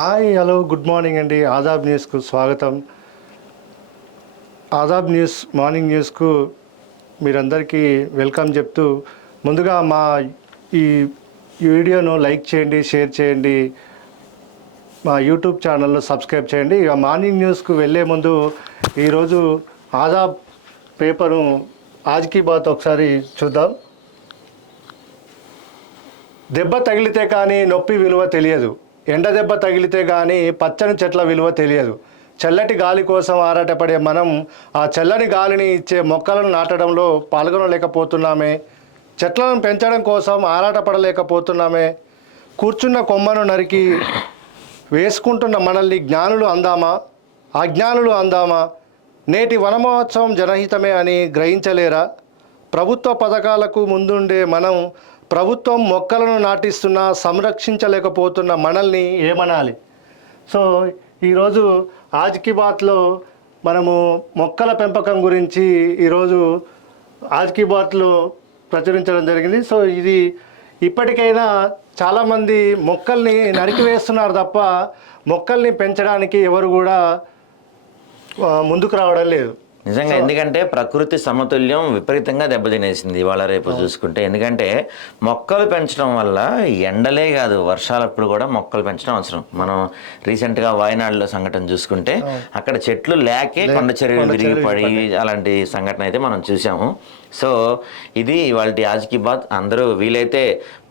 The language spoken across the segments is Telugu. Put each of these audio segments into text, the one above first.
హాయ్ హలో గుడ్ మార్నింగ్ అండి. ఆదాబ్ న్యూస్కు స్వాగతం. ఆదాబ్ న్యూస్ మార్నింగ్ న్యూస్కు మీరందరికీ వెల్కమ్ చెప్తూ ముందుగా మా ఈ వీడియోను లైక్ చేయండి, షేర్ చేయండి, మా యూట్యూబ్ ఛానల్ను సబ్స్క్రైబ్ చేయండి. ఇక మార్నింగ్ న్యూస్కు వెళ్ళే ముందు ఈరోజు ఆదాబ్ పేపరు ఆజ్ కీ బాత్ ఒకసారి చూద్దాం. దెబ్బ తగిలితే కానీ నొప్పి విలువ తెలియదు, ఎండ దెబ్బ తగిలితే కానీ పచ్చని చెట్ల విలువ తెలియదు. చల్లటి గాలి కోసం ఆరాటపడే మనం ఆ చల్లని గాలిని ఇచ్చే మొక్కలను నాటడంలో పాల్గొనలేకపోతున్నామే. చెట్లను పెంచడం కోసం ఆరాటపడలేకపోతున్నామే. కూర్చున్న కొమ్మను నరికి వేసుకుంటున్న మనల్ని జ్ఞానులు అందామా, అజ్ఞానులు అందామా? నేటి వనమహోత్సవం జనహితమే అని గ్రహించలేరా? ప్రభుత్వ పథకాలకు ముందుండే మనం ప్రభుత్వం మొక్కలను నాటిస్తున్నా సంరక్షించలేకపోతున్న మనల్ని ఏమనాలి? సో ఈరోజు ఆజ్ కీ బాత్లో మనము మొక్కల పెంపకం గురించి ఈరోజు ఆజ్ కీ బాత్లో ప్రచురించడం జరిగింది. సో ఇది ఇప్పటికైనా చాలామంది మొక్కల్ని నరికివేస్తున్నారు తప్ప మొక్కల్ని పెంచడానికి ఎవరు కూడా ముందుకు రావడం లేదు. నిజంగా, ఎందుకంటే ప్రకృతి సమతుల్యం విపరీతంగా దెబ్బతినేసింది ఇవాళ రేపు చూసుకుంటే. ఎందుకంటే మొక్కలు పెంచడం వల్ల ఎండలే కాదు, వర్షాలప్పుడు కూడా మొక్కలు పెంచడం అవసరం. మనం రీసెంట్గా వాయనాడులో సంఘటన చూసుకుంటే అక్కడ చెట్లు లేకే కొండ చర్యలు విరిగిపడి అలాంటి సంఘటన అయితే మనం చూసాము. సో ఇది వాళ్ళ ఆజ్ కీ బాత్. అందరూ వీలైతే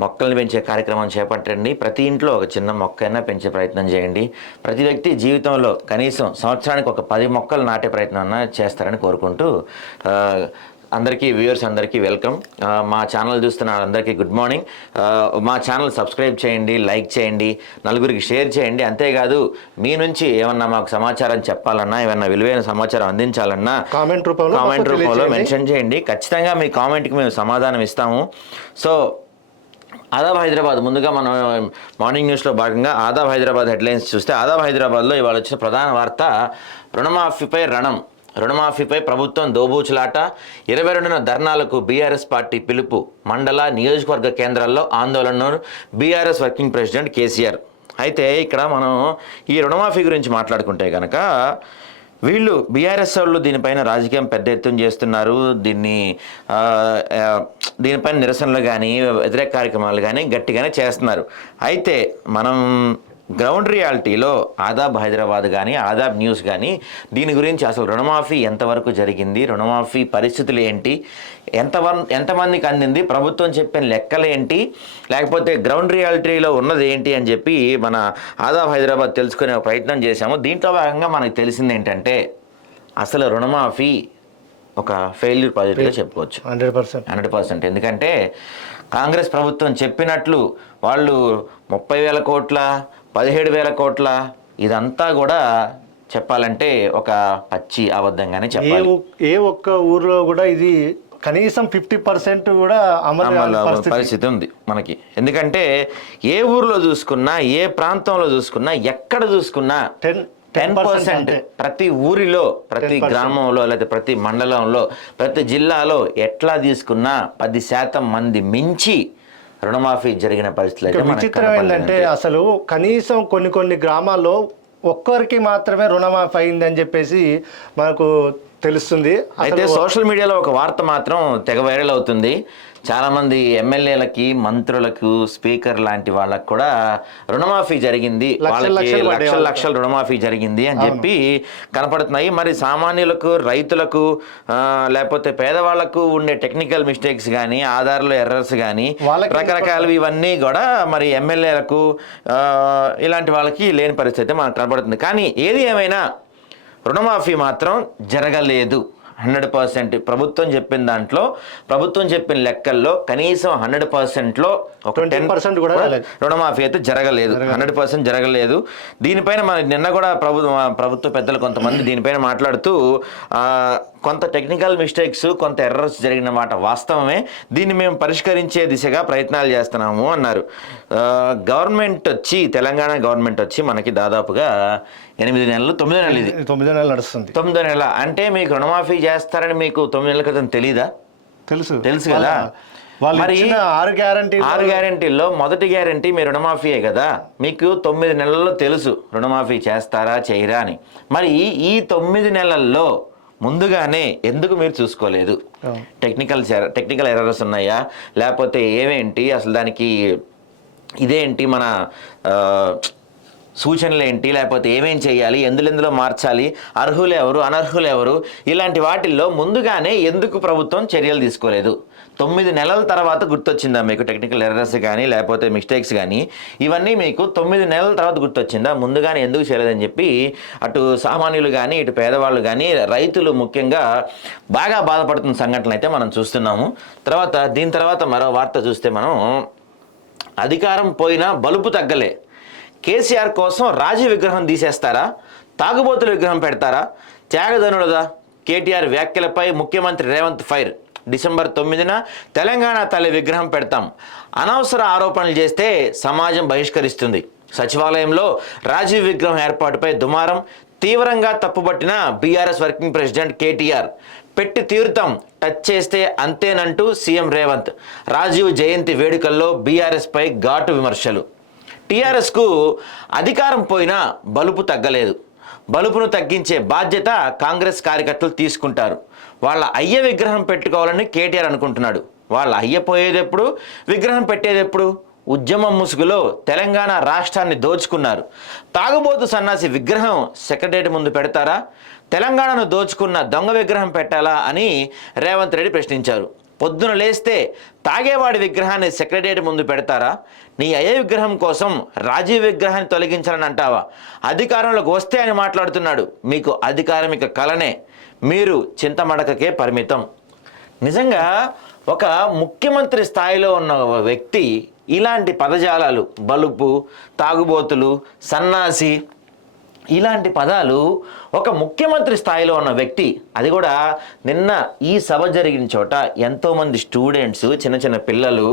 మొక్కల్ని పెంచే కార్యక్రమం చేపట్టండి. ప్రతి ఇంట్లో ఒక చిన్న మొక్కైనా పెంచే ప్రయత్నం చేయండి. ప్రతి వ్యక్తి జీవితంలో కనీసం సంవత్సరానికి ఒక 10 మొక్కలు నాటే ప్రయత్నం చేస్తారని కోరుకుంటూ అందరికీ వ్యూవర్స్ అందరికీ వెల్కమ్. మా ఛానల్ చూస్తున్న అందరికీ గుడ్ మార్నింగ్. మా ఛానల్ సబ్స్క్రైబ్ చేయండి, లైక్ చేయండి, నలుగురికి షేర్ చేయండి. అంతేకాదు మీ నుంచి ఏమన్నా మాకు సమాచారం చెప్పాలన్నా, ఏమన్నా విలువైన సమాచారం అందించాలన్నా కామెంట్ రూపంలో మెన్షన్ చేయండి. ఖచ్చితంగా మీ కామెంట్కి మేము సమాధానం ఇస్తాము. సో ఆదాబ్ హైదరాబాద్, ముందుగా మనం మార్నింగ్ న్యూస్లో భాగంగా ఆదాబ్ హైదరాబాద్ హెడ్లైన్స్ చూస్తే, ఆదాబ్ హైదరాబాద్లో ఇవాళ వచ్చిన ప్రధాన వార్త రుణమాఫీపై రణం. రుణమాఫీపై ప్రభుత్వం దోబూచులాట. 22న ధర్నాలకు బీఆర్ఎస్ పార్టీ పిలుపు. మండల నియోజకవర్గ కేంద్రాల్లో ఆందోళనను బీఆర్ఎస్ వర్కింగ్ ప్రెసిడెంట్ కేసీఆర్. అయితే ఇక్కడ మనం ఈ రుణమాఫీ గురించి మాట్లాడుకుంటే కనుక వీళ్ళు బీఆర్ఎస్ వాళ్ళు దీనిపైన రాజకీయం పెద్ద ఎత్తున చేస్తున్నారు. దీనిపైన నిరసనలు కానీ వ్యతిరేక కార్యక్రమాలు కానీ గట్టిగానే చేస్తున్నారు. అయితే మనం గ్రౌండ్ రియాలిటీలో ఆదాబ్ హైదరాబాద్ కానీ ఆదాబ్ న్యూస్ కానీ దీని గురించి అసలు రుణమాఫీ ఎంతవరకు జరిగింది, రుణమాఫీ పరిస్థితులు ఏంటి, ఎంతమందికి అందింది, ప్రభుత్వం చెప్పిన లెక్కలు ఏంటి, లేకపోతే గ్రౌండ్ రియాలిటీలో ఉన్నది ఏంటి అని చెప్పి మన ఆదాబ్ హైదరాబాద్ తెలుసుకునే ప్రయత్నం చేశాము. దీంట్లో భాగంగా మనకు తెలిసింది ఏంటంటే అసలు రుణమాఫీ ఒక ఫెయిల్యూర్ ప్రాజెక్టుగా చెప్పుకోవచ్చు. 100%. ఎందుకంటే కాంగ్రెస్ ప్రభుత్వం చెప్పినట్లు వాళ్ళు 30,000 కోట్ల 17,000 కోట్ల ఇదంతా కూడా చెప్పాలంటే ఒక పచ్చి అబద్ధంగానే చెప్పాలి. ఏ ఒక్క ఊర్లో కూడా ఇది కనీసం 50% కూడా అమలు పరిస్థితి ఉంది మనకి. ఎందుకంటే ఏ ఊర్లో చూసుకున్నా, ఏ ప్రాంతంలో చూసుకున్నా, ఎక్కడ చూసుకున్నా 10% ప్రతి ఊరిలో, ప్రతి గ్రామంలో, లేదా ప్రతి మండలంలో, ప్రతి జిల్లాలో ఎట్లా తీసుకున్నా 10% మంది మించి రుణమాఫీ జరిగిన పరిస్థితులు. విచిత్రం ఏంటంటే అసలు కనీసం కొన్ని గ్రామాల్లో ఒక్కరికి మాత్రమే రుణమాఫీ అయిందని చెప్పేసి మనకు తెలుస్తుంది. అయితే సోషల్ మీడియాలో ఒక వార్త మాత్రం తెగ వైరల్ అవుతుంది. చాలామంది ఎమ్మెల్యేలకి, మంత్రులకు, స్పీకర్ లాంటి వాళ్ళకు కూడా రుణమాఫీ జరిగింది, వాళ్ళకి లక్షల రుణమాఫీ జరిగింది అని చెప్పి కనపడుతున్నాయి. మరి సామాన్యులకు, రైతులకు, లేకపోతే పేదవాళ్లకు ఉండే టెక్నికల్ మిస్టేక్స్ కానీ, ఆధార్లో ఎర్రర్స్ కానీ, రకరకాలు ఇవన్నీ కూడా మరి ఎమ్మెల్యేలకు ఇలాంటి వాళ్ళకి లేని పరిస్థితి మనకు కనపడుతుంది. కానీ ఏది ఏమైనా రుణమాఫీ మాత్రం జరగలేదు. 100% ప్రభుత్వం చెప్పిన దాంట్లో, ప్రభుత్వం చెప్పిన లెక్కల్లో కనీసం 100%లో ఒక 10% కూడా రుణమాఫీ అయితే జరగలేదు. 100% జరగలేదు. దీనిపైన మన నిన్న కూడా ప్రభుత్వ పెద్దలు కొంతమంది దీనిపైన మాట్లాడుతూ కొంత టెక్నికల్ మిస్టేక్స్, కొంత ఎర్రర్స్ జరిగిన మాట వాస్తవమే, దీన్ని మేము పరిష్కరించే దిశగా ప్రయత్నాలు చేస్తున్నాము అన్నారు. గవర్నమెంట్ వచ్చి, తెలంగాణ గవర్నమెంట్ వచ్చి మనకి దాదాపుగా 8 నెలలు 9 నెలలు, ఇది 9 నెలలు నడుస్తుంది. 9 నెలల అంటే మీకు రుణమాఫీ చేస్తారని మీకు 9 నెలల క్రితం తెలీదా? తెలుసు కదా. వాళ్ళు మరి ఇచ్చిన 6 గ్యారంటీ 6 గ్యారంటీల్లో మొదటి గ్యారంటీ మీ రుణమాఫీయే కదా. మీకు 9 నెలల్లో తెలుసు రుణమాఫీ చేస్తారా చేయరా అని. మరి ఈ 9 నెలల్లో ముందుగానే ఎందుకు మీరు చూసుకోలేదు? టెక్నికల్ ఎర్రర్స్ ఉన్నాయా, లేకపోతే ఏమేంటి అసలు దానికి ఇదేంటి మన సూచనలు ఏంటి, లేకపోతే ఏమేం చేయాలి, ఎందులో మార్చాలి, అర్హులు ఎవరు అనర్హులు ఎవరు, ఇలాంటి వాటిల్లో ముందుగానే ఎందుకు ప్రభుత్వం చర్యలు తీసుకోలేదు? 9 నెలల తర్వాత గుర్తొచ్చిందా మీకు టెక్నికల్ ఎర్రర్స్ కానీ లేకపోతే మిస్టేక్స్ కానీ? ఇవన్నీ మీకు 9 నెలల తర్వాత గుర్తొచ్చిందా? ముందుగానే ఎందుకు చేయలేదని చెప్పి అటు సామాన్యులు కానీ ఇటు పేదవాళ్ళు కానీ రైతులు ముఖ్యంగా బాగా బాధపడుతున్న సంఘటనలు అయితే మనం చూస్తున్నాము. దీని తర్వాత మరో వార్త చూస్తే మనం అధికారం పోయినా బలుపు తగ్గలే, కేసీఆర్ కోసం రాజీ విగ్రహం తీసేస్తారా, తాగుబోతుల విగ్రహం పెడతారా, త్యాగధనులదా కేటీఆర్ వ్యాఖ్యలపై ముఖ్యమంత్రి రేవంత్ ఫైర్. డిసెంబర్ 9న తెలంగాణ తల్లి విగ్రహం పెడతాం, అనవసర ఆరోపణలు చేస్తే సమాజం బహిష్కరిస్తుంది. సచివాలయంలో రాజీవ్ విగ్రహం ఏర్పాటుపై దుమారం, తీవ్రంగా తప్పుపట్టిన బీఆర్ఎస్ వర్కింగ్ ప్రెసిడెంట్ కేటీఆర్. పెట్టి తీరుతాం, టచ్ చేస్తే అంతేనంటూ సీఎం రేవంత్. రాజీవ్ జయంతి వేడుకల్లో బీఆర్ఎస్పై ఘాటు విమర్శలు. టీఆర్ఎస్కు అధికారం పోయినా బలుపు తగ్గలేదు, బలుపును తగ్గించే బాధ్యత కాంగ్రెస్ కార్యకర్తలు తీసుకుంటారు. వాళ్ళ అయ్య విగ్రహం పెట్టుకోవాలని కేటీఆర్ అనుకుంటున్నాడు. వాళ్ళ అయ్య పోయేదెప్పుడు, విగ్రహం పెట్టేదెప్పుడు? ఉద్యమం ముసుగులో తెలంగాణ రాష్ట్రాన్ని దోచుకున్నారు. తాగుబోతు సన్నాసి విగ్రహం సెక్రటేరియట్ ముందు పెడతారా, తెలంగాణను దోచుకున్న దొంగ విగ్రహం పెట్టాలా అని రేవంత్ రెడ్డి ప్రశ్నించారు. పొద్దున లేస్తే తాగేవాడి విగ్రహాన్ని సెక్రటేరియట్ ముందు పెడతారా? నీ అయ్యే విగ్రహం కోసం రాజీవ్ విగ్రహాన్ని తొలగించాలని అంటావా? అధికారంలోకి వస్తే అని మాట్లాడుతున్నాడు. మీకు అధికారం ఇక కలనే, మీరు చింతమడకకే పరిమితం. నిజంగా ఒక ముఖ్యమంత్రి స్థాయిలో ఉన్న వ్యక్తి ఇలాంటి పదజాలాలు, బలుపు, తాగుబోతులు, సన్నాసి, ఇలాంటి పదాలు ఒక ముఖ్యమంత్రి స్థాయిలో ఉన్న వ్యక్తి, అది కూడా నిన్న ఈ సభ జరిగిన చోట ఎంతోమంది స్టూడెంట్స్, చిన్న చిన్న పిల్లలు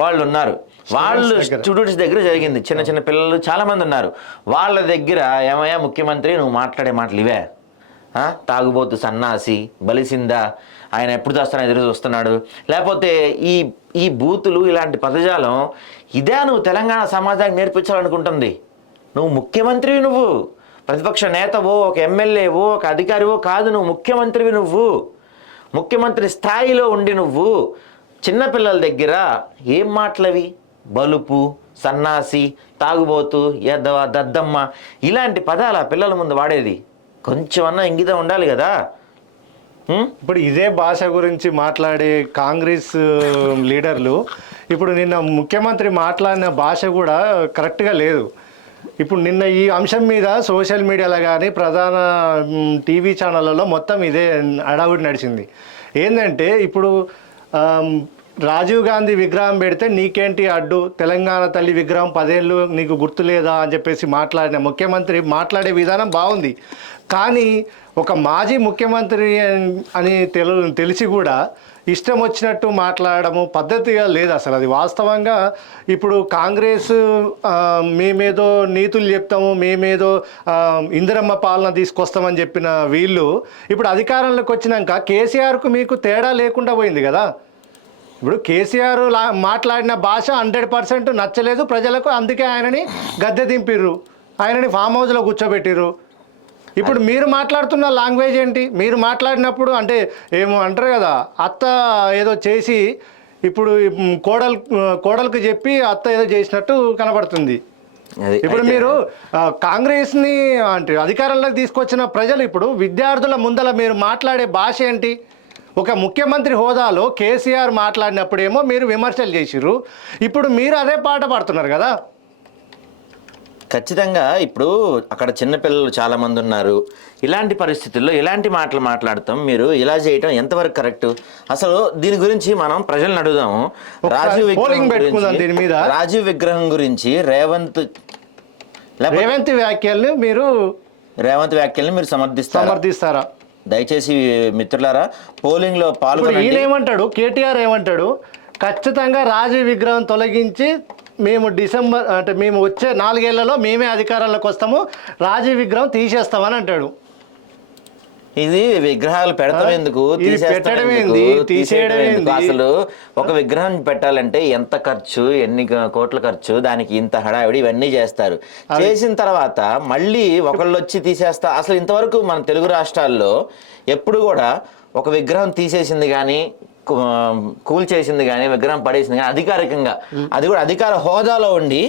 వాళ్ళు ఉన్నారు. వాళ్ళు స్టూడెంట్స్ దగ్గర జరిగింది. చిన్న చిన్న పిల్లలు చాలామంది ఉన్నారు. వాళ్ళ దగ్గర ఏమయ్యా ముఖ్యమంత్రి నువ్వు మాట్లాడే మాటలు ఇవే? తాగుబోతు సన్నాసి, బలిసిందా, ఆయన ఎప్పుడు చేస్తానో ఎదురు చూస్తున్నాడు, లేకపోతే ఈ బూతులు, ఇలాంటి పదజాలం ఇదే నువ్వు తెలంగాణ సమాజానికి నేర్పించాలనుకుంటుంది? నువ్వు ముఖ్యమంత్రివి, నువ్వు ప్రతిపక్ష నేతవో, ఒక ఎమ్మెల్యేవో, ఒక అధికారివో కాదు, నువ్వు ముఖ్యమంత్రివి. నువ్వు ముఖ్యమంత్రి స్థాయిలో ఉండి నువ్వు చిన్నపిల్లల దగ్గర ఏం మాటలవి? బలుపు, సన్నాసి, తాగుబోతు, ఎద్దవ, దద్దమ్మ, ఇలాంటి పదాలు ఆ పిల్లల ముందు వాడేది? కొంచెం అన్నా ఇంగితం ఉండాలి కదా. ఇప్పుడు ఇదే భాష గురించి మాట్లాడే కాంగ్రెస్ లీడర్లు ఇప్పుడు నిన్న ముఖ్యమంత్రి మాట్లాడిన భాష కూడా కరెక్ట్గా లేదు. ఇప్పుడు నిన్న ఈ అంశం మీద సోషల్ మీడియాలో కానీ ప్రధాన టీవీ ఛానళ్ళలో మొత్తం ఇదే హడావుడి నడిచింది. ఏంటంటే ఇప్పుడు రాజీవ్ గాంధీ విగ్రహం పెడితే నీకేంటి అడ్డు, తెలంగాణ తల్లి విగ్రహం 10 ఏళ్ళు నీకు గుర్తులేదా అని చెప్పేసి మాట్లాడిన ముఖ్యమంత్రి మాట్లాడే విధానం బాగుంది. కానీ ఒక మాజీ ముఖ్యమంత్రి అని తెలిసి కూడా ఇష్టం వచ్చినట్టు మాట్లాడము పద్ధతిగా లేదు అసలు. అది వాస్తవంగా ఇప్పుడు కాంగ్రెస్ మేమేదో నీతులు చెప్తాము, మేమేదో ఇందిరమ్మ పాలన తీసుకొస్తామని చెప్పిన వీళ్ళు ఇప్పుడు అధికారంలోకి వచ్చినాక కేసీఆర్కు మీకు తేడా లేకుండా పోయింది కదా. ఇప్పుడు కేసీఆర్ మాట్లాడిన భాష 100% నచ్చలేదు ప్రజలకు, అందుకే ఆయనని గద్దె దింపిర్రు, ఆయనని ఫామ్ హౌస్లో కూర్చోబెట్టిర్రు. ఇప్పుడు మీరు మాట్లాడుతున్న లాంగ్వేజ్ ఏంటి? మీరు మాట్లాడినప్పుడు అంటే ఏమో అంటారు కదా, అత్త ఏదో చేసి ఇప్పుడు కోడలకు చెప్పి అత్త ఏదో చేసినట్టు కనబడుతుంది. ఇప్పుడు మీరు కాంగ్రెస్ని అంటే అధికారంలోకి తీసుకొచ్చిన ప్రజలు ఇప్పుడు విద్యార్థుల ముందల మీరు మాట్లాడే భాష ఏంటి? ఒక ముఖ్యమంత్రి హోదాలో కేసీఆర్ మాట్లాడినప్పుడేమో మీరు విమర్శలు చేసిర్రు, ఇప్పుడు మీరు అదే పాట పాడుతున్నారు కదా. ఖచ్చితంగా ఇప్పుడు అక్కడ చిన్నపిల్లలు చాలామంది ఉన్నారు. ఇలాంటి పరిస్థితుల్లో ఇలాంటి మాటలు మాట్లాడతాం, మీరు ఇలా చేయటం ఎంతవరకు కరెక్ట్? అసలు దీని గురించి మనం ప్రజలను అడుగుదాము. రాజీవ్ విగ్రహం గురించి రేవంత్ వ్యాఖ్యల్ని మీరు సమర్థిస్తారా? దయచేసి మిత్రులారా, పోలింగ్లో పాల్గొనండి. ఈయన ఏమంటాడు, కేటీఆర్ ఏమంటాడు, ఖచ్చితంగా రాజీవ్ విగ్రహం తొలగించి మేము మేము వచ్చే 4 ఏళ్లలో మేమే అధికారంలోకి వస్తాము, రాజీవ్ విగ్రహం తీసేస్తామని అంటాడు. ఇది విగ్రహాలు పెడతాం ఎందుకు, ఇది తీసేస్తాం పెట్టడం ఎందుకు, ఏంది, తీసేయడం తీసేయడం ఎందుకు? ఏంది? అసలు ఒక విగ్రహం పెట్టాలంటే ఎంత ఖర్చు, ఎన్ని కోట్ల ఖర్చు, దానికి ఇంత హడావిడి ఇవన్నీ చేస్తారు. చేసిన తర్వాత మళ్ళీ ఒకళ్ళు వచ్చి తీసేస్తా. అసలు ఇంతవరకు మన తెలుగు రాష్ట్రాల్లో ఎప్పుడు కూడా ఒక విగ్రహం తీసేసింది కానీ కూల్ చేసింది కానీ విగ్రహం పడేసింది కానీ అధికారికంగా, అది కూడా అధికార హోదాలో ఉండి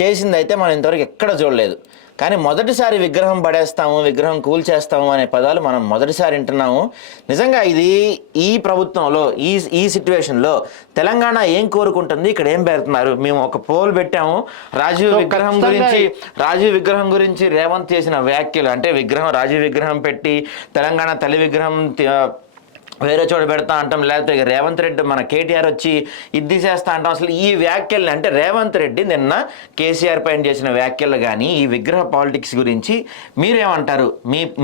చేసింది అయితే మనం ఇంతవరకు ఎక్కడ చూడలేదు. కానీ మొదటిసారి విగ్రహం పడేస్తాము, విగ్రహం కూల్ చేస్తాము అనే పదాలు మనం మొదటిసారి వింటున్నాము. నిజంగా ఇది ఈ ప్రభుత్వంలో ఈ సిచ్యువేషన్లో తెలంగాణ ఏం కోరుకుంటుంది, ఇక్కడ ఏం పెడుతున్నారు? మేము ఒక పోల్ పెట్టాము. రాజీవ్ విగ్రహం గురించి రేవంత్ చేసిన వ్యాఖ్యలు, అంటే రాజీవ్ విగ్రహం పెట్టి తెలంగాణ తల్లి విగ్రహం వేరే చోట పెడతా అంటాం, లేకపోతే రేవంత్ రెడ్డి మన కేటీఆర్ వచ్చి ఇది తీసేస్తా అంటాం. అసలు ఈ వ్యాఖ్యలు అంటే రేవంత్ రెడ్డి నిన్న కేసీఆర్ పైన చేసిన వ్యాఖ్యలు కానీ ఈ విగ్రహ పాలిటిక్స్ గురించి మీరేమంటారు?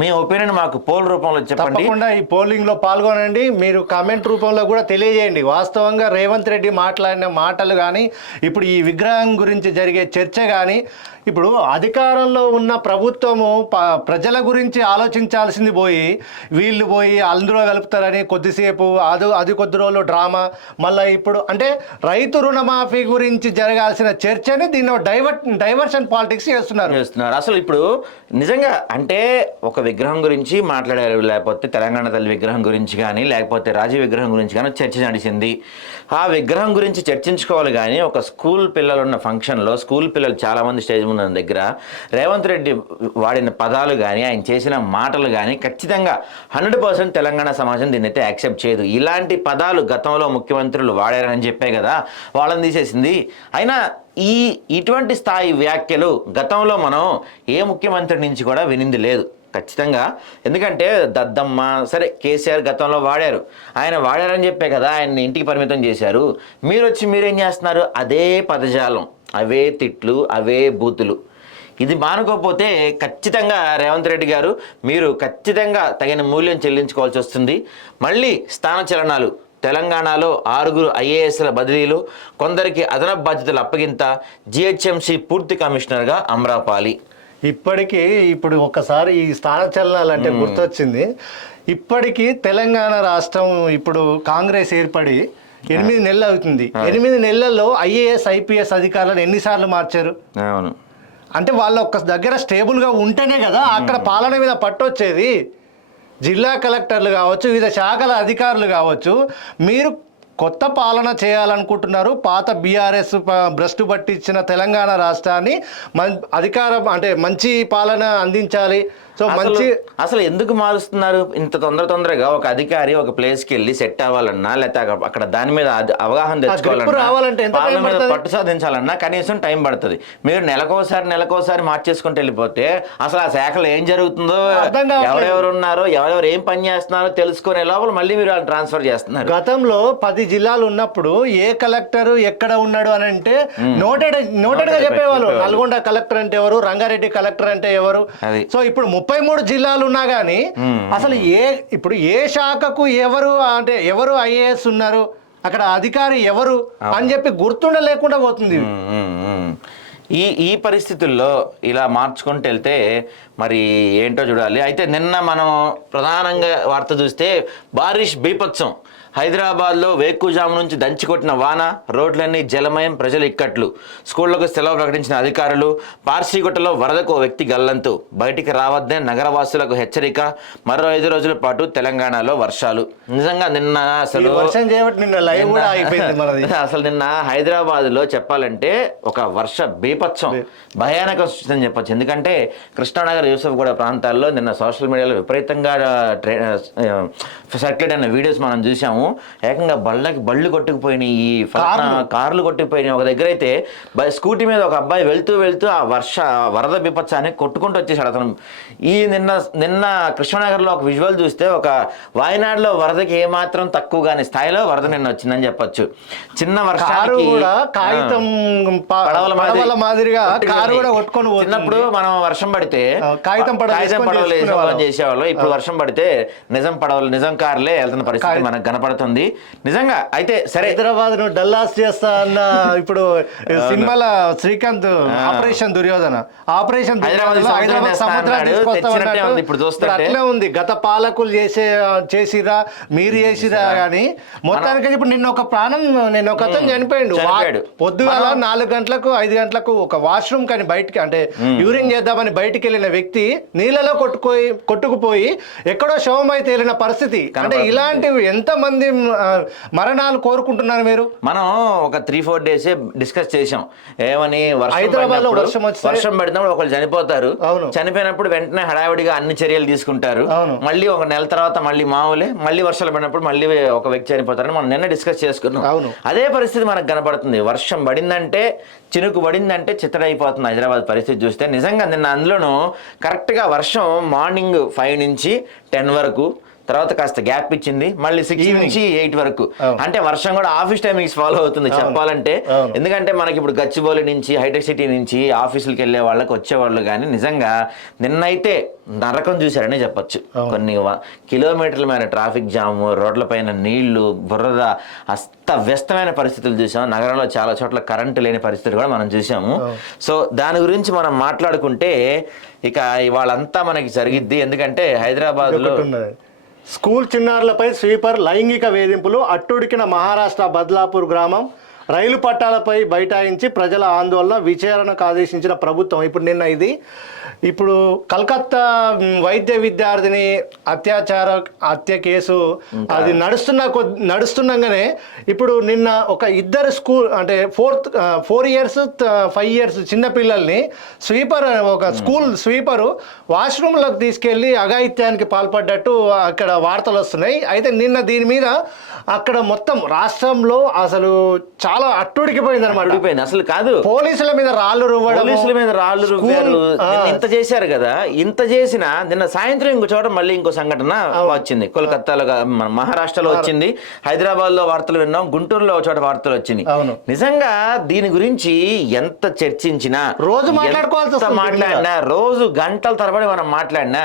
మీ ఒపీనియన్ మాకు పోల్ రూపంలో చెప్పండి. తప్పకుండా ఈ పోలింగ్ లో పాల్గొనండి. మీరు కామెంట్ రూపంలో కూడా తెలియజేయండి. వాస్తవంగా రేవంత్ రెడ్డి మాట్లాడిన మాటలు కానీ, ఇప్పుడు ఈ విగ్రహం గురించి జరిగే చర్చ కానీ, ఇప్పుడు అధికారంలో ఉన్న ప్రభుత్వము ప్రజల గురించి ఆలోచించాల్సింది పోయి వీళ్ళు పోయి అందులో కలుపుతారని కొద్దిసేపు అది కొద్ది రోజులు డ్రామా, మళ్ళీ ఇప్పుడు అంటే రైతు రుణమాఫీ గురించి జరగాల్సిన చర్చని దీన్ని డైవర్షన్ పాలిటిక్స్ చేస్తున్నారు. అసలు ఇప్పుడు నిజంగా అంటే ఒక విగ్రహం గురించి మాట్లాడారు, లేకపోతే తెలంగాణ తల్లి విగ్రహం గురించి కానీ, లేకపోతే రాజీవ్ విగ్రహం గురించి కానీ చర్చ నడిచింది. ఆ విగ్రహం గురించి చర్చించుకోవాలి కానీ ఒక స్కూల్ పిల్లలు ఉన్న ఫంక్షన్లో స్కూల్ పిల్లలు చాలామంది స్టేజ్ ముందు దగ్గర రేవంత్ రెడ్డి వాడిన పదాలు కానీ ఆయన చేసిన మాటలు కానీ ఖచ్చితంగా 100% తెలంగాణ సమాజం దీన్ని అయితే యాక్సెప్ట్ చేయదు. ఇలాంటి పదాలు గతంలో ముఖ్యమంత్రులు వాడారని చెప్పే కదా వాళ్ళని తీసేసింది. అయినా ఇటువంటి స్థాయి వ్యాఖ్యలు గతంలో మనం ఏ ముఖ్యమంత్రి నుంచి కూడా వినింది లేదు ఖచ్చితంగా. ఎందుకంటే దద్దమ్మ సరే కేసీఆర్ గతంలో వాడారు, ఆయన వాడారని చెప్పే కదా ఆయన్ని ఇంటికి పరిమితం చేశారు. మీరు వచ్చి మీరేం చేస్తున్నారు? అదే పదజాలం, అవే తిట్లు, అవే బూతులు. ఇది మానుకోకపోతే ఖచ్చితంగా రేవంత్ రెడ్డి గారు మీరు ఖచ్చితంగా తగిన మూల్యం చెల్లించుకోవాల్సి వస్తుంది. మళ్ళీ స్థానచలనాలు, తెలంగాణలో 6 IASల బదిలీలు, కొందరికి అదనపు బాధ్యతలు అప్పగింత, GHMC పూర్తి కమిషనర్గా అమ్రాపాలి. ఇప్పుడు ఒక్కసారి ఈ స్థానచలనాలు అంటే గుర్తొచ్చింది. ఇప్పటికీ తెలంగాణ రాష్ట్రం ఇప్పుడు కాంగ్రెస్ ఏర్పడి 8 నెలలు అవుతుంది. 8 నెలల్లో IAS IPS అధికారులను ఎన్నిసార్లు మార్చారు? అవును, అంటే వాళ్ళ ఒక్క దగ్గర స్టేబుల్గా ఉంటేనే కదా అక్కడ పాలన మీద పట్టొచ్చేది. జిల్లా కలెక్టర్లు కావచ్చు, వివిధ శాఖల అధికారులు కావచ్చు, మీరు కొత్త పాలన చేయాలనుకుంటున్నారు. పాత BRS భ్రష్టు పట్టించిన తెలంగాణ రాష్ట్రాన్ని అధికారం అంటే మంచి పాలన అందించాలి. సో అసలు ఎందుకు మారుస్తున్నారు ఇంత తొందరగా? ఒక అధికారి ఒక ప్లేస్కి వెళ్ళి సెట్ అవ్వాలన్నా, లేకపోతే అక్కడ దాని మీద అవగాహన తెచ్చుకోవాలన్నా, పట్టు సాధించాలన్నా కనీసం టైం పడుతుంది. మీరు నెలకోసారి మార్చేసుకుంటూ వెళ్ళిపోతే అసలు ఆ శాఖలో ఏం జరుగుతుందో, ఎవరెవరు ఉన్నారో, ఎవరెవరు ఏం పని చేస్తున్నారో తెలుసుకునే లోపల మళ్ళీ మీరు వాళ్ళు ట్రాన్స్ఫర్ చేస్తున్నారు. గతంలో 10 జిల్లాలు ఉన్నప్పుడు ఏ కలెక్టర్ ఎక్కడ ఉన్నాడు అని అంటే నోటెడ్ గా చెప్పేవాళ్ళు. నల్గొండ కలెక్టర్ అంటే ఎవరు, రంగారెడ్డి కలెక్టర్ అంటే ఎవరు. సో ఇప్పుడు 33 జిల్లాలు ఉన్నా కానీ అసలు ఇప్పుడు ఏ శాఖకు ఎవరు IAS ఉన్నారు, అక్కడ అధికారి ఎవరు అని చెప్పి గుర్తుండలేకుండా పోతుంది. ఈ పరిస్థితుల్లో ఇలా మార్చుకుంటూ వెళ్తే మరి ఏంటో చూడాలి. అయితే నిన్న మనం ప్రధానంగా వార్త చూస్తే బారిష్ బీభత్సం. హైదరాబాద్లో వేకుజాము నుంచి దంచికొట్టిన వాన, రోడ్లన్నీ జలమయం, ప్రజలు ఇక్కట్లు. స్కూళ్లకు సెలవు ప్రకటించిన అధికారులు. పార్సీగుట్టలో వరదకు వ్యక్తి గల్లంతు. బయటికి రావద్దే నగరవాసులకు హెచ్చరిక. మరో 5 రోజుల పాటు తెలంగాణలో వర్షాలు. నిజంగా నిన్న నిన్న హైదరాబాద్లో చెప్పాలంటే ఒక వర్ష బీభత్సం, భయానక సృష్టి అని చెప్పచ్చు. ఎందుకంటే కృష్ణానగర్, యూసఫ్గూడ ప్రాంతాల్లో నిన్న సోషల్ మీడియాలో విపరీతంగా సర్క్యులేట్ అయిన వీడియోస్ మనం చూసాము. ఏకంగా బళ్ళు కొట్టుకుపోయినాయి, ఈ కార్లు కొట్టుకుపోయినాయి. ఒక దగ్గర అయితే స్కూటీ మీద ఒక అబ్బాయి వెళ్తూ ఆ వరద బీభత్సాన్ని కొట్టుకుంటూ వచ్చేసాడు అతను. నిన్న కృష్ణనగర్లో ఒక విజువల్ చూస్తే ఒక వాయనాడులో వరదకి ఏమాత్రం తక్కువ కాని స్థాయిలో వరద నిన్న వచ్చిందని చెప్పొచ్చు. చిన్న వర్షానికి పడవల మాదిరిగా కారు కూడా కొట్టుకొని. చిన్నప్పుడు మనం వర్షం పడితే కాగితం పడవలు చేసేవాళ్ళం. ఇప్పుడు వర్షం పడితే నిజం కార్లే వెళ్తున్న పరిస్థితి మనకు కనపడుతుంది. కనబడుతుంది నిజంగా. అయితే సరే, హైదరాబాద్ ను డల్లాస్ చేస్తా అన్న ఇప్పుడు సినిమాల శ్రీకాంత్ ఆపరేషన్ దుర్యోధన, ఆపరేషన్ హైదరాబాద్ సముద్రాన్ని తెచ్చినట్టే ఉంది ఇప్పుడు చూస్తుంటే. అట్లే ఉంది. గత పాలకులు చేసిరా మీరు చేసిరా కానీ మొత్తానికి ఇప్పుడు నిన్న ఒక అతను చనిపోయాడు. పొద్దుగాల 4 గంటలకు 5 గంటలకు ఒక వాష్రూమ్ కానీ బయటికి అంటే యూరిన్ చేద్దామని బయటికి వెళ్ళిన వ్యక్తి నీళ్ళలో కొట్టుకుపోయి ఎక్కడో శవమై తేలిన పరిస్థితి. అంటే ఇలాంటివి ఎంత మంది మరణాలు కోరుకుంటున్నారు మీరు? మనం ఒక 3-4 డేస్ డిస్కస్ చేసాం ఏమని, హైదరాబాద్ లో వర్షం పడినప్పుడు ఒకళ్ళు చనిపోతారు, చనిపోయినప్పుడు వెంటనే హడావిడిగా అన్ని చర్యలు తీసుకుంటారు, మళ్ళీ ఒక నెల తర్వాత మళ్ళీ మామూలే, మళ్ళీ వర్షాలు పడినప్పుడు మళ్ళీ ఒక వ్యక్తి చనిపోతారని మనం నిన్న డిస్కస్ చేసుకున్నాం. అదే పరిస్థితి మనకు కనపడుతుంది. వర్షం పడిందంటే, చినుకు పడిందంటే చిత్తడైపోతుంది హైదరాబాద్ పరిస్థితి చూస్తే. నిజంగా నిన్న అందులోనూ కరెక్ట్గా వర్షం మార్నింగ్ 5 నుంచి 10 వరకు, తర్వాత కాస్త గ్యాప్ ఇచ్చింది, మళ్ళీ 6 నుంచి 8 వరకు. అంటే వర్షం కూడా ఆఫీస్ టైమింగ్స్ ఫాలో అవుతుంది చెప్పాలంటే. ఎందుకంటే మనకి ఇప్పుడు గచ్చిబౌలి నుంచి, హైటెక్ సిటీ నుంచి ఆఫీసులకు వెళ్ళే వాళ్ళకి వచ్చేవాళ్ళు కానీ నిజంగా నిన్నైతే నరకం చూశారనే చెప్పొచ్చు. కొన్ని కిలోమీటర్ల మేర ట్రాఫిక్ జాము, రోడ్లపైన నీళ్లు, బురద, అస్తవ్యస్తమైన పరిస్థితులు చూసాం. నగరంలో చాలా చోట్ల కరెంటు లేని పరిస్థితులు కూడా మనం చూసాము. సో దాని గురించి మనం మాట్లాడుకుంటే ఇక ఇవాళంతా మనకి జరిగిద్ది. ఎందుకంటే హైదరాబాద్లో స్కూల్ చిన్నారులపై స్వీపర్ లైంగిక వేధింపులు, అట్టుడికిన మహారాష్ట్ర బద్లాపూర్ గ్రామం, రైలు పట్టాలపై బైఠాయించి ప్రజల ఆందోళన, విచారణకు ఆదేశించిన ప్రభుత్వం. ఇప్పుడు నిన్న ఇప్పుడు కలకత్తా వైద్య విద్యార్థిని హత్య కేసు అది నడుస్తుండగానే ఇప్పుడు నిన్న ఒక ఇద్దరు స్కూల్ అంటే 4 years 5 years చిన్నపిల్లల్ని ఒక స్కూల్ స్వీపరు వాష్రూమ్లోకి తీసుకెళ్లి అఘాయిత్యానికి పాల్పడ్డట్టు అక్కడ వార్తలు వస్తున్నాయి. అయితే నిన్న దీని మీద అక్కడ మొత్తం రాష్ట్రంలో అసలు చాలా అట్టుడికిపోయింది అనమాట. అసలు కాదు, పోలీసుల మీద రాళ్ళు రువ్వారు. ఇంత చేశారు కదా, ఇంత చేసిన నిన్న సాయంత్రం ఇంకో చోట మళ్ళీ ఇంకో సంఘటన వచ్చింది. కోల్కతాలో, మహారాష్ట్రలో వచ్చింది, హైదరాబాద్ లో వార్తలు విన్నాం, గుంటూరులో ఒక చోట వార్తలు వచ్చినాయి. నిజంగా దీని గురించి ఎంత చర్చించినా, రోజు మాట్లాడినా, రోజు గంటల తరబడి మనం మాట్లాడినా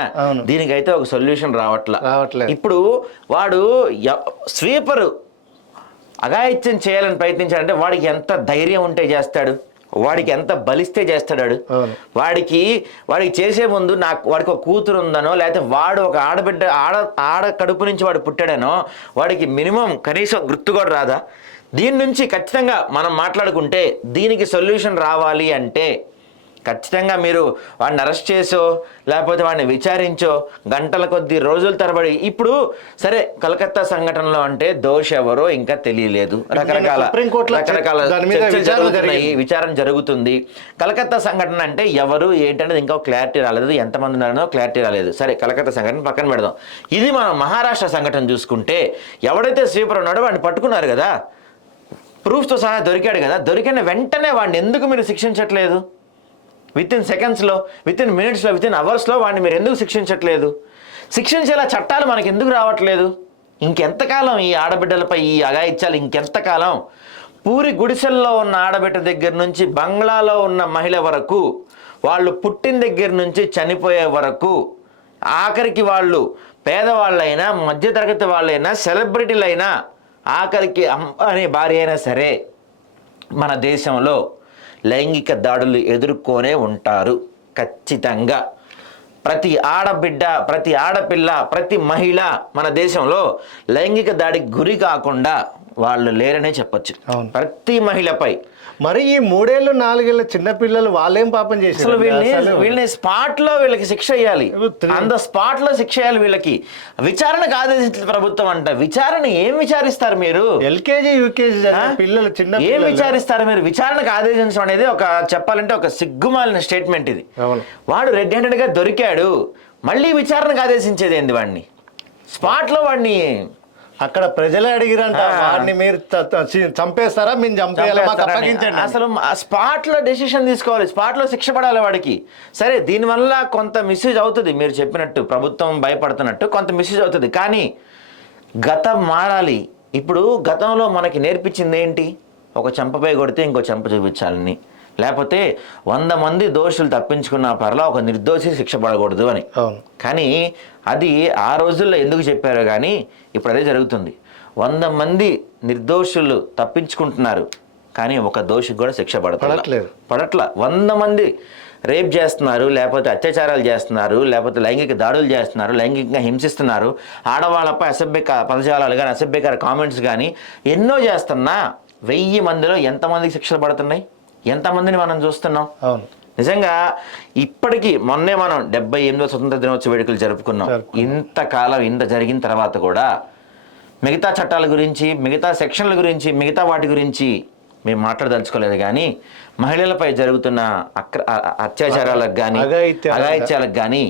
దీనికైతే ఒక సొల్యూషన్ రావట్లేదు. ఇప్పుడు వాడు స్వీపరు అఘాయిత్యం చేయాలని ప్రయత్నించాడంటే వాడికి ఎంత ధైర్యం ఉంటే చేస్తాడు, వాడికి ఎంత బలిస్తే చేస్తాడు. వాడికి చేసే ముందు వాడికి ఒక కూతురు ఉందనో, లేకపోతే వాడు ఒక ఆడబిడ్డ ఆడ కడుపు నుంచి వాడు పుట్టాడనో వాడికి మినిమం కనీసం గుర్తు కూడా రాదా? దీని నుంచి ఖచ్చితంగా మనం మాట్లాడుకుంటే దీనికి సొల్యూషన్ రావాలి అంటే ఖచ్చితంగా మీరు వాడిని అరెస్ట్ చేసో లేకపోతే వాడిని విచారించో గంటల కొద్ది రోజుల తరబడి. ఇప్పుడు సరే కలకత్తా సంఘటనలో అంటే దోషి ఎవరో ఇంకా తెలియలేదు, రకరకాల విచారణ జరుగుతుంది. కలకత్తా సంఘటన అంటే ఎవరు ఏంటనేది ఇంకా క్లారిటీ రాలేదు, ఎంతమంది ఉన్నారో క్లారిటీ రాలేదు. సరే కలకత్తా సంఘటన పక్కన పెడదాం. ఇది మనం మహారాష్ట్ర సంఘటన చూసుకుంటే ఎవడైతే స్వీపర్ ఉన్నాడో వాడిని పట్టుకున్నారు కదా, ప్రూఫ్తో సహా దొరికాడు కదా, దొరికిన వెంటనే వాడిని ఎందుకు మీరు శిక్షించట్లేదు? వితిన్ సెకండ్స్లో, వితిన్ మినిట్స్లో, వితిన్ అవర్స్లో వాడిని మీరు ఎందుకు శిక్షించట్లేదు? శిక్షించేలా చట్టాలు మనకి ఎందుకు రావట్లేదు? ఇంకెంతకాలం ఈ ఆడబిడ్డలపై ఈ అఘాయిత్యాలు? ఇంకెంతకాలం? పూరి గుడిసెల్లో ఉన్న ఆడబిడ్డ దగ్గర నుంచి బంగ్లాలో ఉన్న మహిళ వరకు, వాళ్ళు పుట్టిన దగ్గర నుంచి చనిపోయే వరకు, ఆఖరికి వాళ్ళు పేదవాళ్ళైనా, మధ్యతరగతి వాళ్ళైనా, సెలబ్రిటీలైనా, ఆఖరికి అనే భార్య అయినా సరే మన దేశంలో లైంగిక దాడులు ఎదుర్కొనే ఉంటారు ఖచ్చితంగా. ప్రతి ఆడబిడ్డ, ప్రతి ఆడపిల్ల, ప్రతి మహిళ మన దేశంలో లైంగిక దాడికి గురి కాకుండా వాళ్ళు లేరనే చెప్పొచ్చు, ప్రతి మహిళపై. మరి ఈ 3 ఏళ్ళు 4 ఏళ్ళ చిన్నపిల్లలు వాళ్ళేం పాపం చేశారు? వీళ్ళని స్పాట్ లో వీళ్ళకి శిక్ష అయ్యాలి, అంత స్పాట్ లో శిక్ష అయ్యాలి వీళ్ళకి. విచారణకు ఆదేశించిన ప్రభుత్వం అంట. విచారణ ఏం విచారిస్తారు మీరు? ఎల్కేజీ యూకేజీ పిల్లలు చిన్న ఏం విచారిస్తారు మీరు? విచారణకు ఆదేశించడం అనేది ఒక చెప్పాలంటే ఒక సిగ్గుమాలిన స్టేట్మెంట్ ఇది. వాడు రెడ్ హ్యాండెడ్ గా దొరికాడు, మళ్ళీ విచారణకు ఆదేశించేది ఏంది? వాడిని స్పాట్ లో వాడిని అక్కడ ప్రజలే అడిగిరంట, వాడిని మీరు చంపేస్తారా, మేము చంపేయాలి, మాకు అప్పగించండి. అసలు స్పాట్ లో డెసిషన్ తీసుకోవాలి, స్పాట్ లో శిక్ష పడాలి వాడికి. సరే దీనివల్ల కొంత మిస్యూజ్ అవుతుంది, మీరు చెప్పినట్టు ప్రభుత్వం భయపడుతున్నట్టు కొంత మిస్యూజ్ అవుతుంది, కానీ గతం మారాలి. ఇప్పుడు గతంలో మనకి నేర్పించింది ఏంటి? ఒక చెంపపై కొడితే ఇంకో చెంప చూపించాలని, లేకపోతే 100 మంది దోషులు తప్పించుకున్న పర్లా ఒక నిర్దోషి శిక్ష పడకూడదు అని. కానీ అది ఆ రోజుల్లో ఎందుకు చెప్పారో కానీ ఇప్పుడు అదే జరుగుతుంది. 100 మంది నిర్దోషులు తప్పించుకుంటున్నారు, కానీ ఒక దోషికి కూడా శిక్ష పడట్లేదు. పడట్ల 100 మంది రేప్ చేస్తున్నారు, లేకపోతే అత్యాచారాలు చేస్తున్నారు, లేకపోతే లైంగిక దాడులు చేస్తున్నారు, లైంగికంగా హింసిస్తున్నారు, ఆడవాళ్ళపై అసభ్యక పదజాలాలు కానీ అసభ్యకర కామెంట్స్ కానీ ఎన్నో చేస్తున్నా 1000 మందిలో ఎంతమందికి శిక్షలు పడుతున్నాయి? ఎంతమందిని మనం చూస్తున్నాం? అవును. నిజంగా ఇప్పటికీ మొన్నే మనం 78వ స్వతంత్ర దినోత్సవ వేడుకలు జరుపుకున్నాం. ఇంతకాలం ఇంత జరిగిన తర్వాత కూడా మిగతా చట్టాల గురించి, మిగతా సెక్షన్ల గురించి, మిగతా వాటి గురించి మేము మాట్లాడదలుచుకోలేదు. కానీ మహిళలపై జరుగుతున్న అత్యాచారాలకు కానీ అఘాయిత్యాలకు కానీ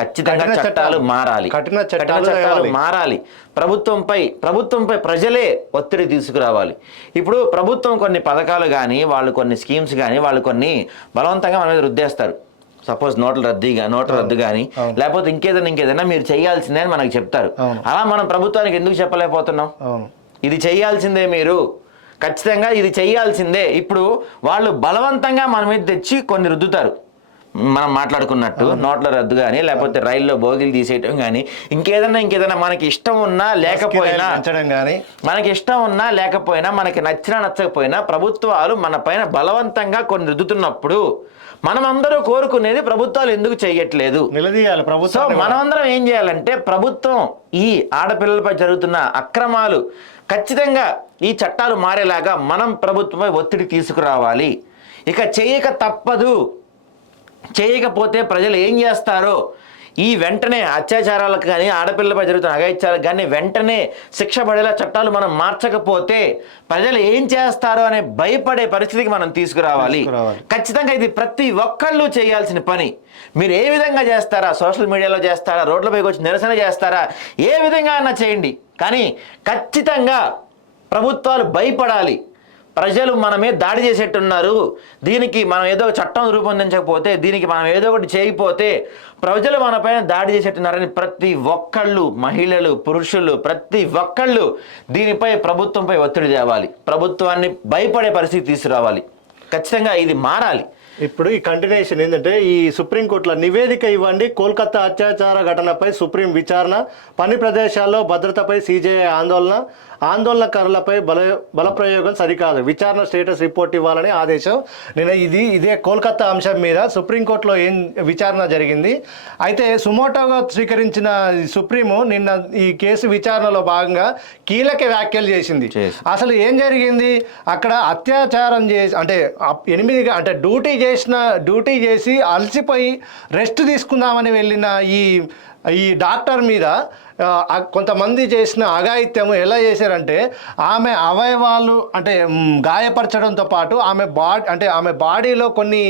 ఖచ్చితంగా చట్టాలు మారాలి, కఠిన చట్టాలు మారాలి. ప్రభుత్వంపై ప్రజలే ఒత్తిడి తీసుకురావాలి. ఇప్పుడు ప్రభుత్వం కొన్ని పథకాలు కానీ, వాళ్ళు కొన్ని స్కీమ్స్ కానీ, వాళ్ళు కొన్ని బలవంతంగా మన మీద రుద్దేస్తారు. సపోజ్ నోట్ల రద్దు కానీ, లేకపోతే ఇంకేదైనా మీరు చేయాల్సిందే అని మనకు చెప్తారు. అలా మనం ప్రభుత్వానికి ఎందుకు చెప్పలేకపోతున్నాం? ఇది చేయాల్సిందే, మీరు ఖచ్చితంగా ఇది చేయాల్సిందే. ఇప్పుడు వాళ్ళు బలవంతంగా మన మీద తెచ్చి కొన్ని రుద్దుతారు. మనం మాట్లాడుకున్నట్టు నోట్ల రద్దు కానీ, లేకపోతే రైల్లో బోగిలు తీసేయటం కానీ, ఇంకేదైనా మనకి ఇష్టం ఉన్నా లేకపోయినా, మనకి నచ్చకపోయినా ప్రభుత్వాలు మన పైన బలవంతంగా కొన్ని రుద్దుతున్నప్పుడు మనమందరూ కోరుకునేది ప్రభుత్వాలు ఎందుకు చేయట్లేదు నిలదీయాలి. సో మనమందరం ఏం చేయాలంటే, ప్రభుత్వం ఈ ఆడపిల్లలపై జరుగుతున్న అక్రమాలు ఖచ్చితంగా ఈ చట్టాలు మారేలాగా మనం ప్రభుత్వమై ఒత్తిడి తీసుకురావాలి. ఇక చేయక తప్పదు, చేయకపోతే ప్రజలు ఏం చేస్తారో, ఈ వెంటనే అత్యాచారాలకు కానీ, ఆడపిల్లలపై జరుగుతున్న అఘాయిత్యాలకు కానీ వెంటనే శిక్ష పడేలా చట్టాలు మనం మార్చకపోతే ప్రజలు ఏం చేస్తారో అనే భయపడే పరిస్థితికి మనం తీసుకురావాలి. ఖచ్చితంగా ఇది ప్రతి ఒక్కళ్ళు చేయాల్సిన పని. మీరు ఏ విధంగా చేస్తారా, సోషల్ మీడియాలో చేస్తారా, రోడ్లపైకి వచ్చి నిరసన చేస్తారా, ఏ విధంగా అన్నా చేయండి, కానీ ఖచ్చితంగా ప్రభుత్వాలు భయపడాలి. ప్రజలు మనమే దాడి చేసేట్టున్నారు, దీనికి మనం ఏదో చట్టం రూపొందించకపోతే, దీనికి మనం ఏదో ఒకటి చేయకపోతే ప్రజలు మనపైన దాడి చేసేట్టున్నారని ప్రతి ఒక్కళ్ళు, మహిళలు, పురుషులు, ప్రతి ఒక్కళ్ళు దీనిపై ప్రభుత్వంపై ఒత్తిడి తేవాలి. ప్రభుత్వాన్ని భయపడే పరిస్థితి తీసుకురావాలి. ఖచ్చితంగా ఇది మారాలి. ఇప్పుడు ఈ కంటిన్యూషన్ ఏంటంటే, ఈ సుప్రీంకోర్టులో నివేదిక ఇవ్వండి, కోల్కతా అత్యాచార ఘటనపై సుప్రీం విచారణ, పని ప్రదేశాల్లో భద్రతపై సిజేఐ ఆందోళనకారులపై బలప్రయోగం సరికాదు, విచారణ స్టేటస్ రిపోర్ట్ ఇవ్వాలని ఆదేశం. నేను ఇదే కోల్కతా అంశం మీద సుప్రీంకోర్టులో ఏం విచారణ జరిగింది. అయితే సుమోటోగా స్వీకరించిన సుప్రీము నిన్న ఈ కేసు విచారణలో భాగంగా కీలక వ్యాఖ్యలు చేసింది. అసలు ఏం జరిగింది అక్కడ? అత్యాచారం చేసి అంటే 8 డ్యూటీ చేసి అలసిపోయి రెస్ట్ తీసుకుందామని వెళ్ళిన ఈ డాక్టర్ మీద కొంతమంది చేసిన అఘాయిత్యము ఎలా చేశారంటే, ఆమె అవయవాలు అంటే గాయపరచడంతో పాటు ఆమె బాడీలో కొన్ని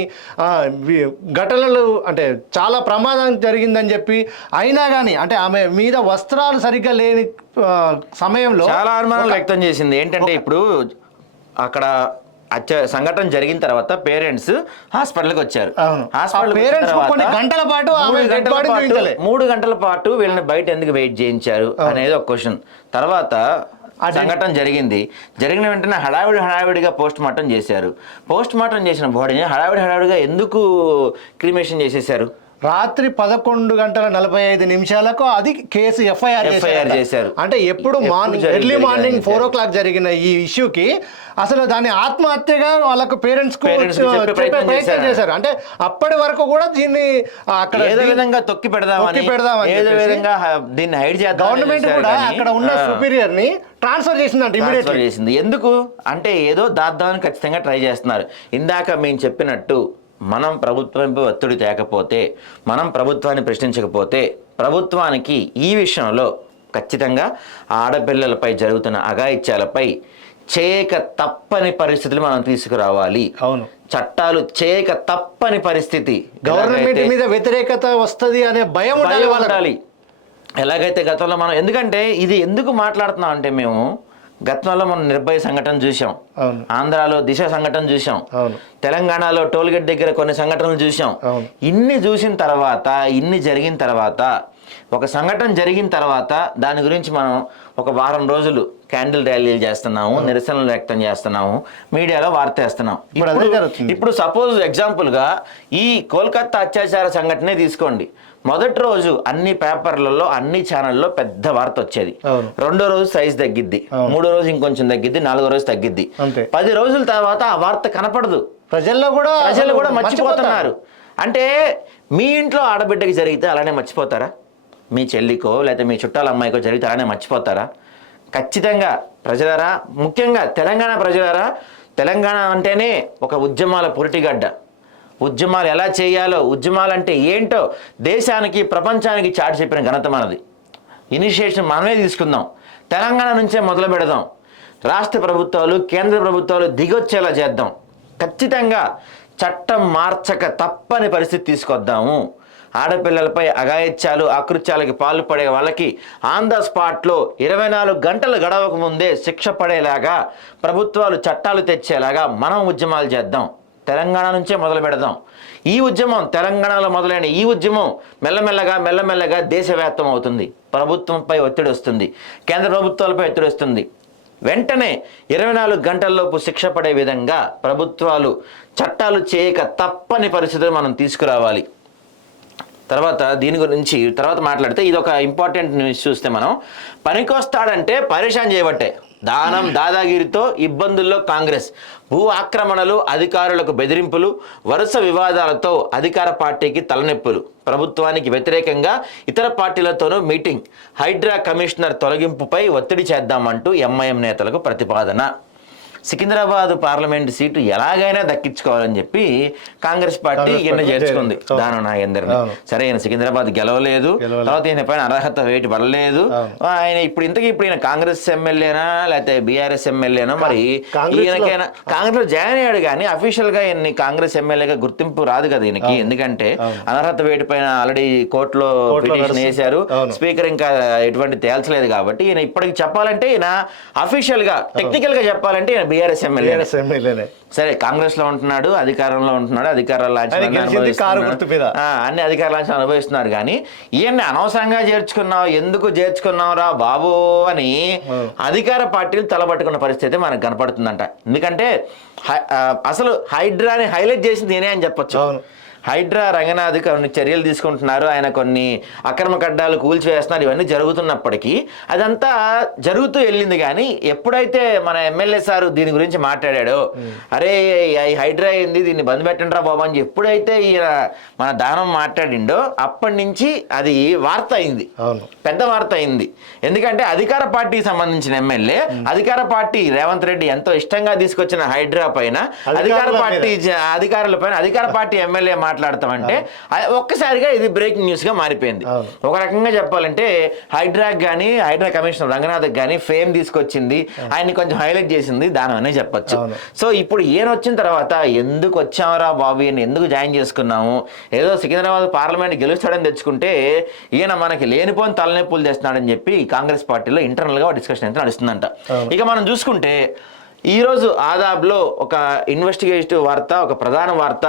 ఘటనలు అంటే చాలా ప్రమాదం జరిగిందని చెప్పి, అయినా కానీ అంటే ఆమె మీద వస్త్రాలు సరిగ్గా లేని సమయంలో చాలా అనుమానాలు వ్యక్తం చేసింది. ఏంటంటే ఇప్పుడు అక్కడ సంఘటన జరిగిన తర్వాత పేరెంట్స్ హాస్పిటల్కి వచ్చారు. గంటల పాటు 3 గంటల పాటు వీళ్ళని బయట ఎందుకు వెయిట్ చేయించారు అనేది ఒక క్వశ్చన్. తర్వాత సంఘటన జరిగిన వెంటనే హడావిడిగా పోస్ట్ మార్టం చేశారు. పోస్ట్ మార్టం చేసిన బాడీని హడావిడిగా ఎందుకు క్రిమేషన్ చేసేసారు? రాత్రి 11:45 అది కేసు ఎఫ్ఐఆర్ చేశారు. అంటే ఎప్పుడు ఎర్లీ మార్నింగ్ 4 o'clock జరిగిన ఈ ఇష్యూకి అసలు దాన్ని ఆత్మహత్యగా వాళ్ళకు పేరెంట్స్ ప్రయత్నం చేశారు. అంటే అప్పటి వరకు కూడా దీన్ని అక్కడ ఏదో విధంగా తొక్కి పెడదామని, ఏదో విధంగా దీన్ని హైడ్ చేద్దాం. గవర్నమెంట్ కూడా అక్కడ ఉన్న సుపీరియర్ ని ట్రాన్స్ఫర్ చేసింది. ఎందుకు అంటే ఏదో దాద్దామని ఖచ్చితంగా ట్రై చేస్తున్నారు. ఇందాక మేము చెప్పినట్టు మనం ప్రభుత్వంపై ఒత్తిడి తేకపోతే, మనం ప్రభుత్వాన్ని ప్రశ్నించకపోతే, ప్రభుత్వానికి ఈ విషయంలో ఖచ్చితంగా ఆడపిల్లలపై జరుగుతున్న అఘాయిత్యాలపై చేయక తప్పని పరిస్థితులు మనం తీసుకురావాలి. అవును, చట్టాలు చేయక తప్పని పరిస్థితి. గవర్నమెంట్ మీద వ్యతిరేకత వస్తుంది అనే భయం ఉండాలి. ఎలాగైతే గతంలో మనం, ఎందుకంటే ఇది ఎందుకు మాట్లాడుతున్నాం అంటే, మేము గతంలో మనం నిర్భయ సంఘటన చూసాం, ఆంధ్రాలో దిశ సంఘటన చూసాం, తెలంగాణలో టోల్గేట్ దగ్గర కొన్ని సంఘటనలు చూసాం. ఇన్ని చూసిన తర్వాత, ఇన్ని జరిగిన తర్వాత ఒక సంఘటన జరిగిన తర్వాత దాని గురించి మనం ఒక వారం రోజులు క్యాండిల్ ర్యాలీలు చేస్తున్నాము, నిరసనలు వ్యక్తం చేస్తున్నాము, మీడియాలో వార్త వేస్తున్నాం. ఇప్పుడు సపోజ్ ఎగ్జాంపుల్గా ఈ కోల్కతా అత్యాచార సంఘటనే తీసుకోండి. మొదటి రోజు అన్ని పేపర్లలో అన్ని ఛానల్లో పెద్ద వార్త వచ్చేది. రెండో రోజు సైజ్ తగ్గిద్ది, మూడో రోజు ఇంకొంచెం తగ్గిద్ది, నాలుగో రోజు తగ్గిద్ది. 10 రోజుల తర్వాత ఆ వార్త కనపడదు, ప్రజలు కూడా మర్చిపోతున్నారు. అంటే మీ ఇంట్లో ఆడబిడ్డకి జరిగితే అలానే మర్చిపోతారా? మీ చెల్లికో లేకపోతే మీ చుట్టాల అమ్మాయికో జరిగితే అలానే మర్చిపోతారా? ఖచ్చితంగా ప్రజలారా, ముఖ్యంగా తెలంగాణ ప్రజలారా, తెలంగాణ అంటేనే ఒక ఉద్యమాల పురిటిగడ్డ. ఉద్యమాలు ఎలా చేయాలో, ఉద్యమాలు అంటే ఏంటో దేశానికి ప్రపంచానికి చాటి చెప్పిన ఘనత మనది. ఇనిషియేషన్ మనమే తీసుకుందాం, తెలంగాణ నుంచే మొదలు పెడదాం. రాష్ట్ర ప్రభుత్వాలు, కేంద్ర ప్రభుత్వాలు దిగొచ్చేలా చేద్దాం. ఖచ్చితంగా చట్టం మార్చక తప్పని పరిస్థితి తీసుకొద్దాము. ఆడపిల్లలపై అఘాయిత్యాలు, అకృత్యాలకి పాల్పడే వాళ్ళకి ఆన్ ద స్పాట్లో 24 గంటలు గడవక ముందే శిక్ష పడేలాగా ప్రభుత్వాలు చట్టాలు తెచ్చేలాగా మనం ఉద్యమాలు చేద్దాం. తెలంగాణ నుంచే మొదలు పెడదాం. ఈ ఉద్యమం, తెలంగాణలో మొదలైన ఈ ఉద్యమం మెల్లమెల్లగా దేశవ్యాప్తం అవుతుంది. ప్రభుత్వంపై ఒత్తిడి వస్తుంది, కేంద్ర ప్రభుత్వాలపై ఒత్తిడి వస్తుంది. వెంటనే 24 గంటల్లోపు శిక్ష పడే విధంగా ప్రభుత్వాలు చట్టాలు చేయక తప్పని పరిస్థితులు మనం తీసుకురావాలి. తర్వాత దీని గురించి తర్వాత మాట్లాడితే ఇది ఒక ఇంపార్టెంట్ న్యూస్ చూస్తే మనం పనికొస్తాడంటే పరేషాన్ చేయబట్టే దాదాగిరితో ఇబ్బందుల్లో కాంగ్రెస్, భూ ఆక్రమణలు, అధికారులకు బెదిరింపులు, వరుస వివాదాలతో అధికార పార్టీకి తలనొప్పులు, ప్రభుత్వానికి వ్యతిరేకంగా ఇతర పార్టీలతోనూ మీటింగ్, హైడ్రా కమిషనర్ తొలగింపుపై ఒత్తిడి చేద్దామంటూ ఎంఐఎం నేతలకు ప్రతిపాదన. సికింద్రాబాద్ పార్లమెంటు సీటు ఎలాగైనా దక్కించుకోవాలని చెప్పి కాంగ్రెస్ పార్టీ ఈయన చేర్చుకుంది దానం నాగేందర్ని. సరే, ఈయన సికింద్రాబాద్ గెలవలేదు, తర్వాత ఈయన పైన అర్హత వేటు పడలేదు. ఆయన ఇప్పుడు ఈయన కాంగ్రెస్ ఎమ్మెల్యేనా లేకపోతే బీఆర్ఎస్ ఎమ్మెల్యేనా మరి ఈయనకైనా కాంగ్రెస్ జాయిన్ అయ్యాడు, కానీ అఫీషియల్ గా ఈయన్ని కాంగ్రెస్ ఎమ్మెల్యేగా గుర్తింపు రాదు కదా ఈయనకి. ఎందుకంటే అనర్హత వేటు పైన ఆల్రెడీ కోర్టులో పిటిషన్ వేశారు, స్పీకర్ ఇంకా ఎటువంటి తేల్చలేదు. కాబట్టి ఈయన ఇప్పటికి చెప్పాలంటే ఈయన అఫీషియల్ గా, టెక్నికల్ గా చెప్పాలంటే ఈయన బీఆర్ఎస్ ఎమ్మెల్యే. సరే, కాంగ్రెస్ లో ఉంటున్నాడు, అధికారంలో ఉంటున్నాడు, అధికారాలు అన్ని అధికార లాంఛనాలు అనుభవిస్తున్నారు. కానీ ఈయన్ని అనవసరంగా ఎందుకు చేర్చుకున్నావురా బాబు అని అధికార పార్టీలు తలబట్టుకున్న పరిస్థితి మనకు కనపడుతుందంట. ఎందుకంటే అసలు హైడ్రాని హైలైట్ చేసింది నేనే అని చెప్పొచ్చు. హైడ్రా రంగనాథ్ కొన్ని చర్యలు తీసుకుంటున్నారు, ఆయన కొన్ని అక్రమ కడ్డాలు కూల్చివేస్తున్నారు, ఇవన్నీ జరుగుతున్నప్పటికీ అదంతా జరుగుతూ వెళ్ళింది. కానీ ఎప్పుడైతే మన ఎమ్మెల్యే సారు దీని గురించి మాట్లాడాడో, అరే ఈ హైడ్రా అయింది, దీన్ని బంద్ పెట్టండి రా బాబు అని ఎప్పుడైతే ఈయన మన దానం మాట్లాడిండో అప్పటి నుంచి అది వార్త అయింది, పెద్ద వార్త అయింది. ఎందుకంటే అధికార పార్టీకి సంబంధించిన ఎమ్మెల్యే, అధికార పార్టీ రేవంత్ రెడ్డి ఎంతో ఇష్టంగా తీసుకొచ్చిన హైడ్రా పైన అధికారుల పైన అధికార పార్టీ ఎమ్మెల్యే మాట్లాడతామంటే ఒక్కసారిగా ఇది బ్రేకింగ్ న్యూస్ గా మారిపోయింది. ఒక రకంగా చెప్పాలంటే హైడ్రాక్ కానీ హైడ్రా కమిషనర్ రంగనాథ్ కానీ ఫేమ్ తీసుకొచ్చింది, ఆయన్ని కొంచెం హైలైట్ చేసింది దాని అనే చెప్పొచ్చు. సో ఇప్పుడు ఈయన వచ్చిన తర్వాత ఎందుకు వచ్చామరా బాబు, ఈయన ఎందుకు జాయిన్ చేసుకున్నాము, ఏదో సికింద్రాబాద్ పార్లమెంట్ గెలుస్తాడని తెచ్చుకుంటే ఈయన మనకి లేనిపోని తలనొప్పులు చేస్తున్నాడని చెప్పి కాంగ్రెస్ పార్టీలో ఇంటర్నల్ గా డిస్కషన్ అయితే నడుస్తుందంట. ఇక మనం చూసుకుంటే ఈరోజు ఆదాబ్లో ఒక ఇన్వెస్టిగేటివ్ వార్త, ఒక ప్రధాన వార్త.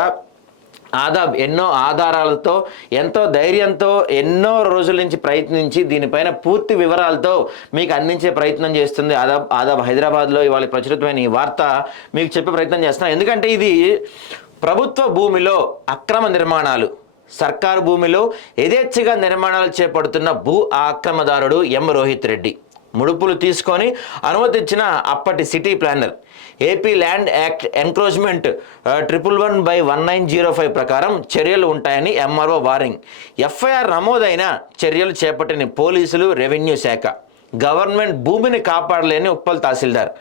ఆదాబ్ ఎన్నో ఆధారాలతో, ఎంతో ధైర్యంతో, ఎన్నో రోజుల నుంచి ప్రయత్నించి దీనిపైన పూర్తి వివరాలతో మీకు అందించే ప్రయత్నం చేస్తుంది ఆదాబ్ హైదరాబాద్లో. ఇవాళ ప్రచురితమైన ఈ వార్త మీకు చెప్పే ప్రయత్నం చేస్తున్నాను. ఎందుకంటే ఇది ప్రభుత్వ భూమిలో అక్రమ నిర్మాణాలు, సర్కారు భూమిలో యథేచ్ఛగా నిర్మాణాలు చేపడుతున్న భూ ఆక్రమదారుడు ఎం రోహిత్ రెడ్డి ముడుపులు తీసుకొని అనుమతించిన అప్పటి city planar AP land act encroachment 111/1905 ప్రకారం చర్యలు ఉంటాయని ఎంఆర్ఓ వారింగ్. ఎఫ్ఐఆర్ నమోదైన చర్యలు చేపట్టిన పోలీసులు, రెవెన్యూ శాఖ. గవర్నమెంట్ భూమిని కాపాడలేని ఉప్పల్ తహసీల్దార్.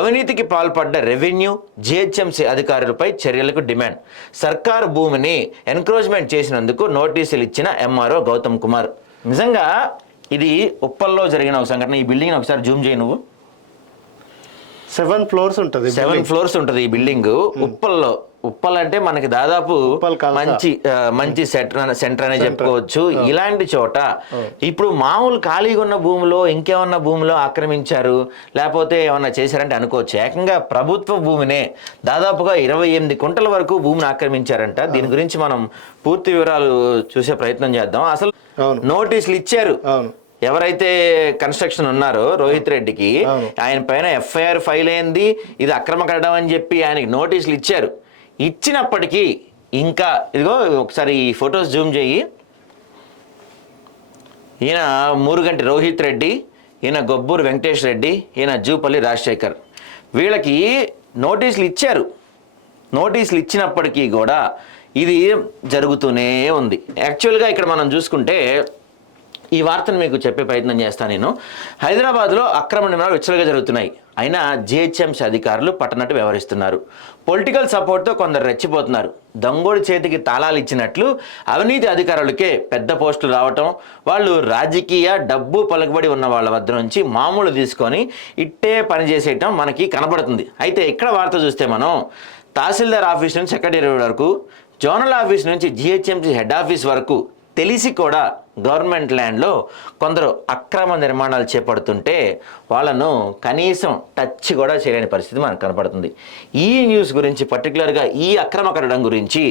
అవినీతికి పాల్పడ్డ రెవెన్యూ, జిహెచ్ఎంసీ అధికారులపై చర్యలకు డిమాండ్. సర్కారు భూమిని ఎన్క్రోచ్మెంట్ చేసినందుకు నోటీసులు ఇచ్చిన ఎంఆర్ఓ గౌతమ్ కుమార్. నిజంగా ఇది ఉప్పల్లో జరిగిన ఒక సంఘటన. ఈ బిల్డింగ్ ఒకసారి జూమ్ చేయి నువ్వు. 7 floors ఉంటుంది. 7 floors ఉంటుంది ఈ బిల్డింగ్. ఉప్పల్ అంటే మనకి దాదాపు మంచి సెంటర్ అనే చెప్పుకోవచ్చు. ఇలాంటి చోట ఇప్పుడు మామూలు ఖాళీగా ఉన్న భూమిలో ఇంకేమన్నా భూమిలో ఆక్రమించారు లేకపోతే ఏమన్నా చేశారంటే అనుకోవచ్చు. ఏకంగా ప్రభుత్వ భూమినే దాదాపుగా 28 కుంటల వరకు భూమిని ఆక్రమించారంట. దీని గురించి మనం పూర్తి వివరాలు చూసే ప్రయత్నం చేద్దాం. అసలు నోటీసులు ఇచ్చారు ఎవరైతే కన్స్ట్రక్షన్ ఉన్నారో రోహిత్ రెడ్డికి, ఆయన పైన ఎఫ్ఐఆర్ ఫైల్ అయింది, ఇది అక్రమ కట్టడం అని చెప్పి ఆయనకి నోటీసులు ఇచ్చారు. ఇచ్చినప్పటికీ ఇంకా ఇదిగో ఒకసారి ఈ ఫొటోస్ జూమ్ చేయి. ఈయన మూరుగంటి రోహిత్ రెడ్డి, ఈయన గొబ్బూరు వెంకటేష్ రెడ్డి, ఈయన జూపల్లి రాజశేఖర్. వీళ్ళకి నోటీసులు ఇచ్చారు. నోటీసులు ఇచ్చినప్పటికీ కూడా ఇది జరుగుతూనే ఉంది. యాక్చువల్గా ఇక్కడ మనం చూసుకుంటే ఈ వార్తను మీకు చెప్పే ప్రయత్నం చేస్తాను నేను. హైదరాబాద్లో అక్రమ నిర్మాణాలు విచ్చలుగా జరుగుతున్నాయి. అయినా జిహెచ్ఎంసీ అధికారులు పట్టనట్టు వ్యవహరిస్తున్నారు. పొలిటికల్ సపోర్ట్తో కొందరు రెచ్చిపోతున్నారు. దొంగోడి చేతికి తాళాలు ఇచ్చినట్లు అవినీతి అధికారులకే పెద్ద పోస్టులు రావటం, వాళ్ళు రాజకీయ డబ్బు పలుకుబడి ఉన్న వాళ్ళ వద్ద నుంచి మామూలు తీసుకొని ఇట్టే పనిచేసేయటం మనకి కనబడుతుంది. అయితే ఇక్కడ వార్త చూస్తే మనం తహసీల్దార్ ఆఫీస్ నుంచి సెక్రటేరియట్ వరకు, జోనల్ ఆఫీస్ నుంచి జిహెచ్ఎంసీ హెడ్ ఆఫీస్ వరకు తెలిసి కూడా గవర్నమెంట్ ల్యాండ్లో కొందరు అక్రమ నిర్మాణాలు చేపడుతుంటే వాళ్ళను కనీసం టచ్ కూడా చేయలేని పరిస్థితి మనకు కనపడుతుంది. ఈ న్యూస్ గురించి పర్టికులర్గా ఈ అక్రమ కట్టడం గురించి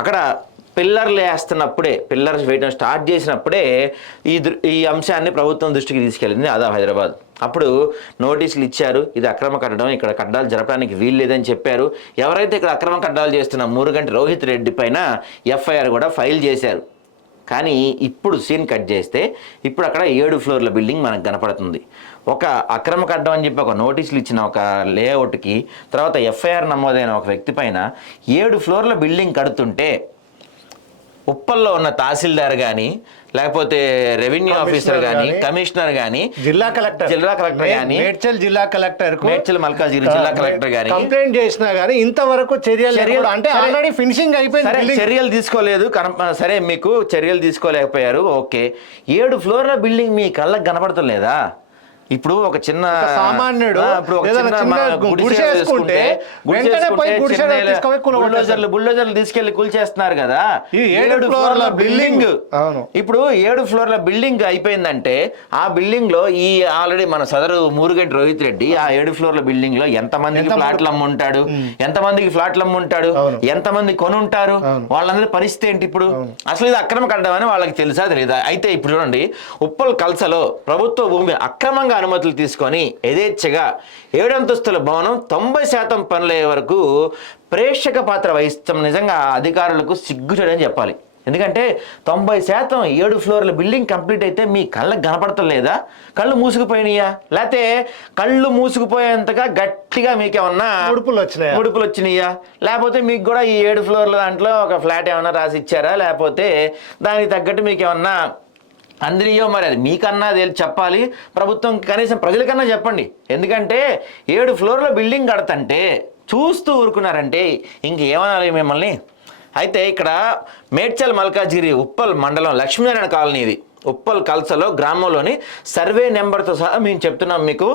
అక్కడ పిల్లర్లు వేస్తున్నప్పుడే, పిల్లర్స్ వేయడం స్టార్ట్ చేసినప్పుడే ఈ అంశాన్ని ప్రభుత్వం దృష్టికి తీసుకెళ్ళింది ఆదాబ్ హైదరాబాద్. అప్పుడు నోటీసులు ఇచ్చారు, ఇది అక్రమ కట్టడం, ఇక్కడ కట్టడాలు జరపడానికి వీలు లేదని చెప్పారు. ఎవరైతే ఇక్కడ అక్రమ కట్టడాలు చేస్తున్న మూరుగంటి రోహిత్ రెడ్డి పైన ఎఫ్ఐఆర్ కూడా ఫైల్ చేశారు. కానీ ఇప్పుడు సీన్ కట్ చేస్తే ఇప్పుడు అక్కడ 7 ఫ్లోర్ల బిల్డింగ్ మనకు కనపడుతుంది. ఒక అక్రమ కట్టడం అని చెప్పి ఒక నోటీసులు ఇచ్చిన ఒక లేఅవుట్కి తర్వాత ఎఫ్ఐఆర్ నమోదైన ఒక వ్యక్తి పైన 7 ఫ్లోర్ల బిల్డింగ్ కడుతుంటే ఉప్పల్లో ఉన్న తహసీల్దార్ కానీ లేకపోతే రెవెన్యూ ఆఫీసర్ కానీ కమిషనర్ కానీ జిల్లా కలెక్టర్ కానీ మేడ్చల్ జిల్లా కలెక్టర్ మేడ్చల్ మల్కాజ్గిరి జిల్లా కలెక్టర్ కానీ కంప్లైంట్ చేసినా కానీ ఇంతవరకు చర్యలు అంటే ఆల్రెడీ ఫినిషింగ్ అయిపోయింది. చర్యలు తీసుకోలేదు. సరే మీకు చర్యలు తీసుకోలేకపోయారు, ఓకే. 7 ఫ్లోర్ల బిల్డింగ్ మీ కళ్ళకు కనపడతలేదా? ఇప్పుడు ఒక చిన్న సామాన్యుడు బుల్డోజర్లు తీసుకెళ్లి కూల్చేస్తున్నారు కదా. 7 ఫ్లోర్ల బిల్డింగ్, ఇప్పుడు 7 ఫ్లోర్ల బిల్డింగ్ అయిపోయిందంటే ఆ బిల్డింగ్ లో ఈ ఆల్రెడీ మన సదరు మూరుగంటి రోహిత్ రెడ్డి ఆ 7 ఫ్లోర్ల బిల్డింగ్ లో ఎంతమందికి ఫ్లాట్లు అమ్ముంటాడు, ఎంతమందికి ఫ్లాట్లు అమ్ముంటాడు, ఎంతమంది కొనుంటారు, వాళ్ళందరి పరిస్థితి ఏంటి? ఇప్పుడు అసలు ఇది అక్రమ కట్టడం అని వాళ్ళకి తెలుసా తెలీదా? అయితే ఇప్పుడు చూడండి, ఉప్పల్ కల్సలో ప్రభుత్వ భూమి అక్రమంగా అనుమతులు తీసుకొని యథేచ్ఛగా 7 అంతస్తుల భవనం 90% పనులయ్యే వరకు ప్రేక్షక పాత్ర వహిస్తాం. నిజంగా అధికారులకు సిగ్గుచేయని చెప్పాలి. ఎందుకంటే 90% 7 ఫ్లోర్ల బిల్డింగ్ కంప్లీట్ అయితే మీ కళ్ళకు కనపడతలేదా? కళ్ళు మూసుకుపోయినాయా? లేకపోతే కళ్ళు మూసుకుపోయేంతగా గట్టిగా మీకేమన్నా ముడుపులు వచ్చినాయా? లేకపోతే మీకు కూడా ఈ 7 ఫ్లోర్ల దాంట్లో ఒక ఫ్లాట్ ఏమన్నా రాసి ఇచ్చారా? లేకపోతే దానికి తగ్గట్టు మీకేమన్నా అందరియో? మరి అది మీకన్నా చెప్పాలి, ప్రభుత్వం కనీసం ప్రజలకన్నా చెప్పండి. ఎందుకంటే 7 ఫ్లోర్ల బిల్డింగ్ కడతంటే చూస్తూ ఊరుకున్నారంటే ఇంకేమనాలి మిమ్మల్ని? అయితే ఇక్కడ మేడ్చల్ మల్కాజ్గిరి ఉప్పల్ మండలం లక్ష్మీనారాయణ కాలనీ, ఇది ఉప్పల్ కల్సలో గ్రామంలోని సర్వే నెంబర్తో సహా మేము చెప్తున్నాం మీకు.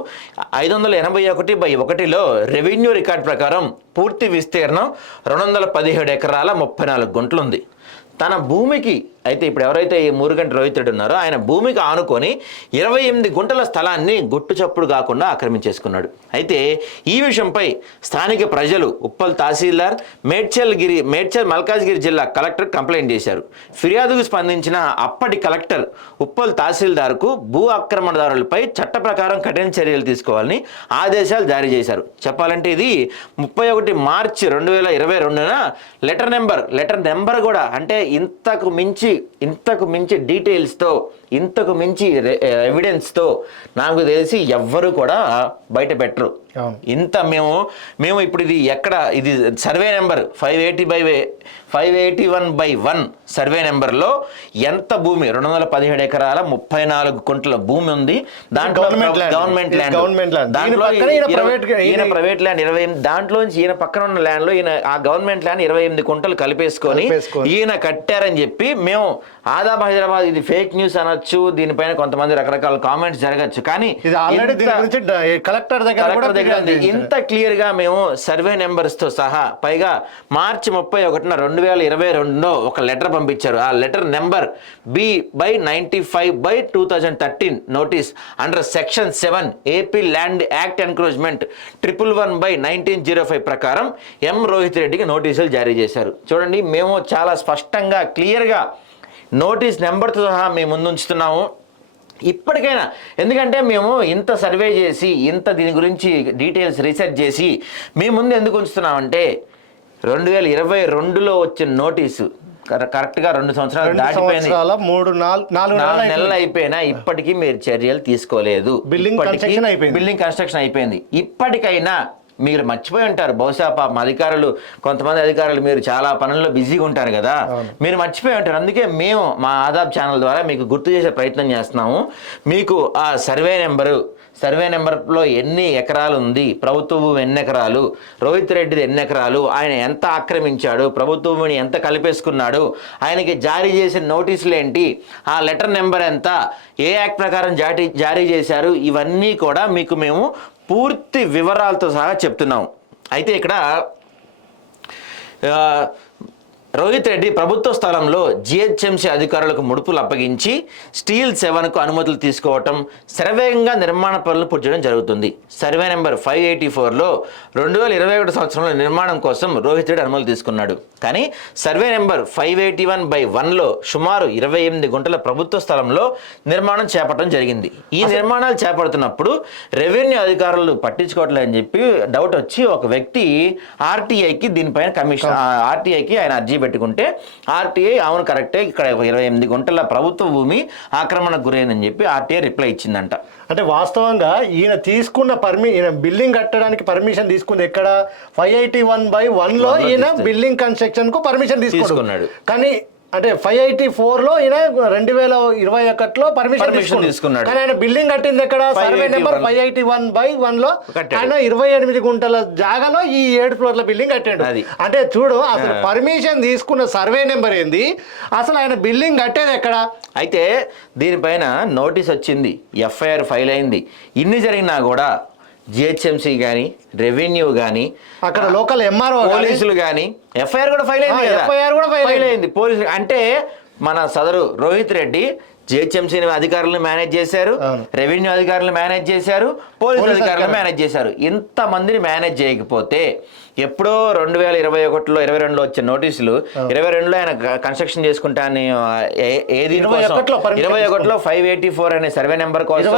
581/1లో రెవెన్యూ రికార్డ్ ప్రకారం పూర్తి విస్తీర్ణం 217 ఎకరాల 34 గుంటలు ఉంది. తన భూమికి అయితే ఇప్పుడు ఎవరైతే ఈ మూరుగంటి రోహిత్ రెడ్డి ఉన్నారో ఆయన భూమికి ఆనుకొని 28 గుంటల స్థలాన్ని గుట్టు చప్పుడు కాకుండా ఆక్రమించేసుకున్నాడు. అయితే ఈ విషయంపై స్థానిక ప్రజలు ఉప్పల్ తహసీల్దార్ మేడ్చల్ మల్కాజ్గిరి జిల్లా కలెక్టర్ కంప్లైంట్ చేశారు. ఫిర్యాదుకు స్పందించిన అప్పటి కలెక్టర్ ఉప్పల్ తహసీల్దార్కు భూ ఆక్రమణదారులపై చట్ట ప్రకారం కఠిన చర్యలు తీసుకోవాలని ఆదేశాలు జారీ చేశారు. చెప్పాలంటే ఇది 31 మార్చి 2022న లెటర్ నెంబర్ కూడా, అంటే ఇంతకు మించి డీటెయిల్స్తో, ఇంతకు మించి ఎవిడెన్స్తో నాకు తెలిసి ఎవ్వరు కూడా బయట పెట్టరు. ఇంత మేము ఇప్పుడు ఇది ఎక్కడ, ఇది సర్వే నెంబర్ 581/1 సర్వే నెంబర్లో ఎంత భూమి 217 ఎకరాల 34 కుంటల భూమి ఉంది. దాంట్లో గవర్నమెంట్ ల్యాండ్, ఈయన ప్రైవేట్ ల్యాండ్ 28, దాంట్లోంచి ఈయన పక్కన ఉన్న ల్యాండ్ లో ఈయన ఆ గవర్నమెంట్ ల్యాండ్ 28 కుంటలు కలిపేసుకొని ఈయన కట్టారని చెప్పి మేము ఆదాబ్ హైదరాబాద్ ఇది ఫేక్ న్యూస్ అనొచ్చు, దీనిపైన కొంతమంది రకరకాల కామెంట్స్ జరగచ్చు. కానీ కలెక్టర్ దగ్గర దగ్గర ఉంది. ఇంత క్లియర్ గా మేము సర్వే నెంబర్స్ తో సహా పైగా మార్చి 31న 2022లో ఒక లెటర్ పంపించారు. ఆ letter number B/95/2013 notice under section 7 AP land act encroachment 111/1905 ప్రకారం ఎం రోహిత్ రెడ్డికి నోటీసులు జారీ చేశారు. చూడండి, మేము చాలా స్పష్టంగా క్లియర్గా నోటీస్ నెంబర్తో సహా మేము ముందు ఉంచుతున్నాము. ఇప్పటికైనా, ఎందుకంటే మేము ఇంత సర్వే చేసి ఇంత దీని గురించి డీటెయిల్స్ రీసెర్చ్ చేసి మీ ముందు ఎందుకు ఉంచుతున్నామంటే 2022లో వచ్చిన నోటీసు కరెక్ట్గా 2 సంవత్సరాలు దాటిపోయింది, 4 నెలలు అయిపోయినా ఇప్పటికీ మీరు చర్యలు తీసుకోలేదు. బిల్డింగ్ కన్స్ట్రక్షన్ అయిపోయింది. ఇప్పటికైనా మీరు మర్చిపోయి ఉంటారు, బహుశా పాపం అధికారులు, కొంతమంది అధికారులు మీరు చాలా పనుల్లో బిజీగా ఉంటారు కదా, మీరు మర్చిపోయి ఉంటారు. అందుకే మేము మా ఆదాబ్ ఛానల్ ద్వారా మీకు గుర్తు చేసే ప్రయత్నం చేస్తున్నాము. మీకు ఆ సర్వే నెంబర్లో ఎన్ని ఎకరాలు ఉంది, ప్రభుత్వ భూమి ఎన్ని ఎకరాలు, రోహిత్ రెడ్డిది ఎన్ని ఎకరాలు, ఆయన ఎంత ఆక్రమించాడు, ప్రభుత్వ భూమిని ఎంత కలిపేసుకున్నాడు, ఆయనకి జారీ చేసిన నోటీసులు ఏంటి, ఆ లెటర్ నెంబర్ ఎంత, ఏ యాక్ట్ ప్రకారం జారీ చేశారు, ఇవన్నీ కూడా మీకు మేము పూర్తి వివరాలతో సహా చెప్తున్నాం. అయితే ఇక్కడ రోహిత్ రెడ్డి ప్రభుత్వ స్థలంలో జిహెచ్ఎంసీ అధికారులకు ముడుపులు అప్పగించి స్టీల్ 7కు అనుమతులు తీసుకోవటం, శరవేగంగా నిర్మాణ పనులు పూర్తి చేయడం జరుగుతుంది. సర్వే నెంబర్ 584లో 2021 సంవత్సరంలో నిర్మాణం కోసం రోహిత్ రెడ్డి అనుమతులు తీసుకున్నాడు. కానీ సర్వే నెంబర్ 581/1లో సుమారు 28 గుంటల ప్రభుత్వ స్థలంలో నిర్మాణం చేపట్టడం జరిగింది. ఈ నిర్మాణాలు చేపడుతున్నప్పుడు రెవెన్యూ అధికారులు పట్టించుకోవట్లేదని చెప్పి డౌట్ వచ్చి ఒక వ్యక్తి ఆర్టీఐకి దీనిపైన ఆర్టీఐకి ఆయన అర్జీ పెట్టుకుంటే ఆర్టీఐ అవును కరెక్టే, ఇక్కడ 28 గుంటల ప్రభుత్వ భూమి ఆక్రమణకు గురైందని చెప్పి ఆర్టీఐ రిప్లై ఇచ్చిందంట. అంటే వాస్తవంగా ఈయన తీసుకున్న ఈయన బిల్డింగ్ కట్టడానికి పర్మిషన్ తీసుకుంది ఎక్కడ, 581/1లో ఈయన బిల్డింగ్ కన్స్ట్రక్షన్ కు పర్మిషన్ తీసుకున్నాడు. కానీ అంటే 584లో ఈయన 2021లో పర్మిషన్ తీసుకున్నాడు. కానీ ఆయన బిల్డింగ్ కట్టింది ఎక్కడ, సర్వే నెంబర్ 581/1లో ఆయన 28 గుంటల జాగాలో ఈ 7 ఫ్లోర్ల బిల్డింగ్ కట్టాడు. అంటే చూడు, అసలు పర్మిషన్ తీసుకున్న సర్వే నెంబర్ ఏంది, అసలు ఆయన బిల్డింగ్ కట్టేది ఎక్కడ. అయితే దీనిపైన నోటీస్ వచ్చింది, ఎఫ్ఐఆర్ ఫైల్ అయింది. ఇన్ని జరిగినా కూడా జిహెచ్ఎంసీ కానీ, రెవెన్యూ కానీ, అక్కడ లోకల్ ఎంఆర్ఓ, పోలీసులు కానీ ఎఫ్ఐఆర్ కూడా ఫైల్ అయింది. పోలీసులు అంటే మన సదరు రోహిత్ రెడ్డి జిహెచ్ఎంసీ అధికారులను మేనేజ్ చేశారు, రెవెన్యూ అధికారులను మేనేజ్ చేశారు, పోలీసు అధికారులను మేనేజ్ చేశారు. ఇంతమందిని మేనేజ్ చేయకపోతే ఎప్పుడో 2021లో 22లో వచ్చిన నోటీసులు 22లో ఆయన కన్స్ట్రక్షన్ చేసుకుంటా అని ఏది 21లో 584 అనే సర్వే నెంబర్ కోసం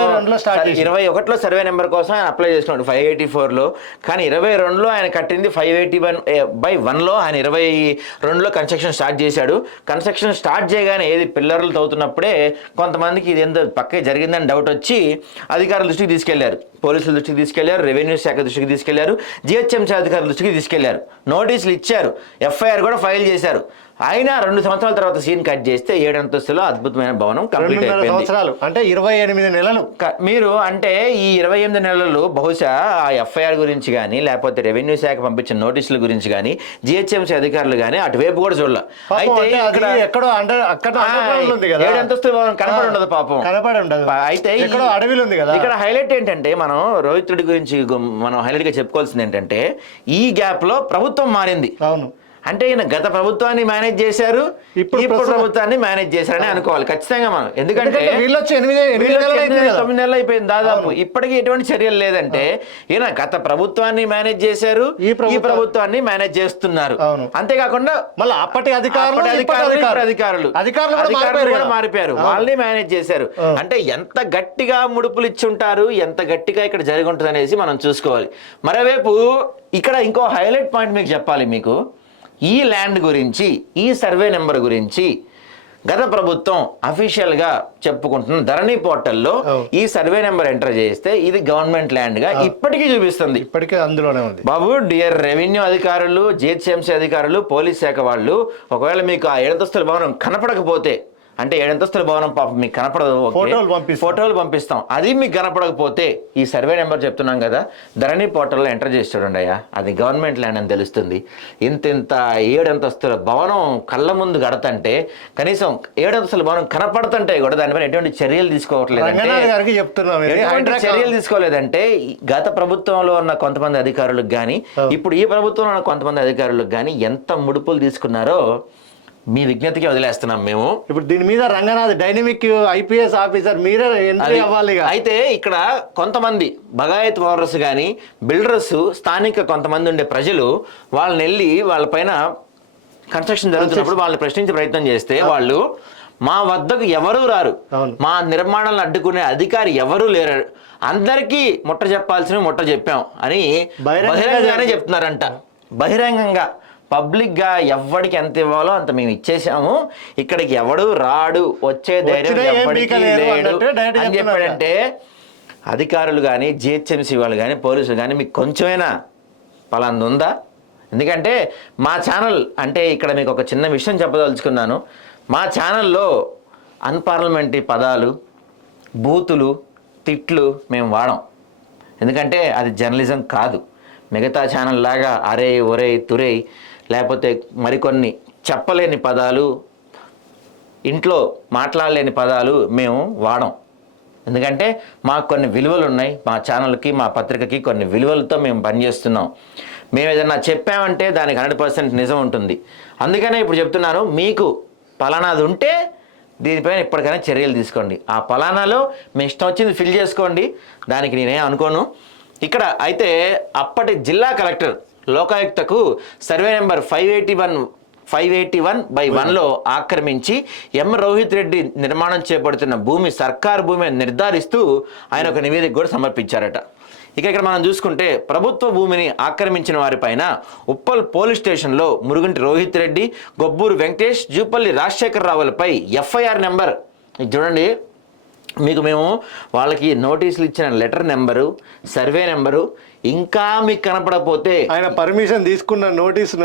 21లో సర్వే నెంబర్ కోసం ఆయన అప్లై చేసుకున్నాడు 584లో. కానీ 22లో ఆయన కట్టింది 581/1లో ఆయన 22లో కన్స్ట్రక్షన్ స్టార్ట్ చేశాడు. కన్స్ట్రక్షన్ స్టార్ట్ చేయగానే ఏది పిల్లర్లు తవ్వుతున్నప్పుడే కొంతమందికి ఇది ఎంత పక్కే జరిగిందని డౌట్ వచ్చి అధికారుల దృష్టికి తీసుకెళ్లారు, పోలీసుల దృష్టికి తీసుకెళ్లారు, రెవెన్యూ శాఖ దృష్టికి తీసుకెళ్లారు, జిహెచ్ఎంసీ అధికారుల దృష్టికి తీసుకెళ్లారు, నోటీసులు ఇచ్చారు, ఎఫ్ఐఆర్ కూడా ఫైల్ చేశారు. అయినా 2 సంవత్సరాల తర్వాత సీన్ కట్ చేస్తే 7 అంతస్తులో అద్భుతమైన భవనం కంప్లీట్ అయిపోయింది. అంటే 28 నెలలు. మీరు అంటే ఈ 28 నెలలు బహుశా ఆ ఎఫ్ఐఆర్ గురించి కానీ, లేకపోతే రెవెన్యూ శాఖ పంపించిన నోటీసుల గురించి కానీ, జిహెచ్ఎంసీ అధికారులు కానీ అటువైపు కూడా చూడాల. అయితే 7 అంతస్తుల భవనం కనపడి ఉండదు పాపం, కనపడి ఉండదు. అయితే అడవిలో ఉంది కదా. ఇక్కడ హైలైట్ ఏంటంటే మనం రోహిత్ రెడ్డి గురించి మనం హైలైట్ గా చెప్పుకోవాల్సింది ఏంటంటే ఈ గ్యాప్ లో ప్రభుత్వం మారింది. అవును, అంటే ఈయన గత ప్రభుత్వాన్ని మేనేజ్ చేశారు, ఇప్పుడు ప్రభుత్వాన్ని మేనేజ్ చేశారని అనుకోవాలి ఖచ్చితంగా మనం. ఎందుకంటే 9 నెలలు అయిపోయింది దాదాపు, ఇప్పటికీ ఎటువంటి చర్యలు లేదంటే ఈయన గత ప్రభుత్వాన్ని మేనేజ్ చేశారు, ఈ ప్రభుత్వాన్ని మేనేజ్ చేస్తున్నారు. అంతేకాకుండా మళ్ళీ అప్పటి అధికారులు కూడా మారిపోయారు, వాళ్ళని మేనేజ్ చేశారు. అంటే ఎంత గట్టిగా ముడుపులు ఇచ్చి ఉంటారు, ఎంత గట్టిగా ఇక్కడ జరిగి ఉంటుంది అనేసి మనం చూసుకోవాలి. మరోవైపు ఇక్కడ ఇంకో హైలైట్ పాయింట్ మీకు చెప్పాలి. మీకు ఈ ల్యాండ్ గురించి, ఈ సర్వే నెంబర్ గురించి గత ప్రభుత్వం అఫీషియల్గా చెప్పుకుంటున్న ధరణి పోర్టల్లో ఈ సర్వే నెంబర్ ఎంటర్ చేస్తే ఇది గవర్నమెంట్ ల్యాండ్ గా ఇప్పటికీ చూపిస్తుంది. ఇప్పటికీ అందులోనే ఉంది బాబు. డియర్ రెవెన్యూ అధికారులు, జిహెచ్ఎంసీ అధికారులు, పోలీస్ శాఖ వాళ్ళు, ఒకవేళ మీకు ఆ 7 అంతస్తుల భవనం కనపడకపోతే అంటే 7 అంతస్తుల భవనం పాపం మీకు కనపడదు, ఓకే. ఫోటోలు పంపిస్తాం, అది మీకు కనపడకపోతే ఈ సర్వే నెంబర్ చెప్తున్నాం కదా, ధరణి పోర్టల్లో ఎంటర్ చేసి చూడండి అయ్యా, అది గవర్నమెంట్ ల్యాండ్ అని తెలుస్తుంది. ఇంత 7 అంతస్తుల భవనం కళ్ళ ముందు కడతంటే, కనీసం 7 అంతస్తుల భవనం కనపడుతుంటే కూడా దానిపైన ఎటువంటి చర్యలు తీసుకోలేదంటే గత ప్రభుత్వంలో ఉన్న కొంతమంది అధికారులకు కానీ ఇప్పుడు ఈ ప్రభుత్వంలో ఉన్న కొంతమంది అధికారులకు కానీ ఎంత ముడుపులు తీసుకున్నారో మీ విజ్ఞతకి వదిలేస్తున్నాం మేము. ఇప్పుడు దీని మీద రంగనాథ్ డైనమిక్ ఐపీఎస్ ఆఫీసర్ మీరే ఎంట్రీ అవ్వాలి. అయితే ఇక్కడ కొంతమంది బగాయత్ ఓనర్స్ కానీ బిల్డర్స్, స్థానిక కొంతమంది ఉండే ప్రజలు వాళ్ళని వెళ్ళి వాళ్ళపైన కన్స్ట్రక్షన్ జరుగుతున్నప్పుడు వాళ్ళని ప్రశ్నించే ప్రయత్నం చేస్తే వాళ్ళు మా వద్దకు ఎవరూ రారు, మా నిర్మాణాలను అడ్డుకునే అధికారి ఎవరూ లేరు, అందరికీ ముట్ట చెప్పాం అని బహిరంగంగానే చెప్తున్నారంట. బహిరంగంగా పబ్లిక్గా ఎవరికి ఎంత ఇవ్వాలో అంత మేము ఇచ్చేసాము, ఇక్కడికి ఎవడు రాడు, వచ్చే ధైర్యం ఎవరికి లేడు అని చెప్పాడంటే అధికారులు కానీ జిహెచ్ఎంసీ వాళ్ళు కానీ పోలీసులు కానీ మీకు కొంచెమైనా పలాంది ఉందా? ఎందుకంటే మా ఛానల్ అంటే ఇక్కడ మీకు ఒక చిన్న విషయం చెప్పదలుచుకున్నాను. మా ఛానల్లో అన్పార్లమెంటరీ పదాలు, బూతులు, తిట్లు మేము వాడం. ఎందుకంటే అది జర్నలిజం కాదు. మిగతా ఛానల్ లాగా అరే ఒరే తురే లేకపోతే మరికొన్ని చెప్పలేని పదాలు, ఇంట్లో మాట్లాడలేని పదాలు మేము వాడం. ఎందుకంటే మాకు కొన్ని విలువలు ఉన్నాయి, మా ఛానల్కి మా పత్రికకి కొన్ని విలువలతో మేము పనిచేస్తున్నాం. మేము ఏదైనా చెప్పామంటే దానికి 100% నిజం ఉంటుంది. అందుకనే ఇప్పుడు చెప్తున్నాను, మీకు పలానాది ఉంటే దీనిపైన ఇప్పటికైనా చర్యలు తీసుకోండి. ఆ పలానాలో మీ ఇష్టం వచ్చింది ఫిల్ చేసుకోండి, దానికి నేనేం అనుకోను. ఇక్కడ అయితే అప్పటి జిల్లా కలెక్టర్ లోకాయుక్తకు సర్వే నెంబర్ 581/1లో ఆక్రమించి ఎం రోహిత్ రెడ్డి నిర్మాణం చేపడుతున్న భూమి సర్కారు భూమి అని నిర్ధారిస్తూ ఆయన ఒక నివేదిక కూడా సమర్పించారట. ఇక్కడ మనం చూసుకుంటే ప్రభుత్వ భూమిని ఆక్రమించిన వారిపైన ఉప్పల్ పోలీస్ స్టేషన్లో మురుగుంటి రోహిత్ రెడ్డి, గొబ్బూరు వెంకటేష్, జూపల్లి రాజశేఖర్ రావులపై ఎఫ్ఐఆర్ నెంబర్ చూడండి. మీకు మేము వాళ్ళకి నోటీసులు ఇచ్చిన లెటర్ నెంబరు, సర్వే నెంబరు, ఇంకా మీకు కనపడకపోతే ఆయన పర్మిషన్ తీసుకున్న నోటీసు,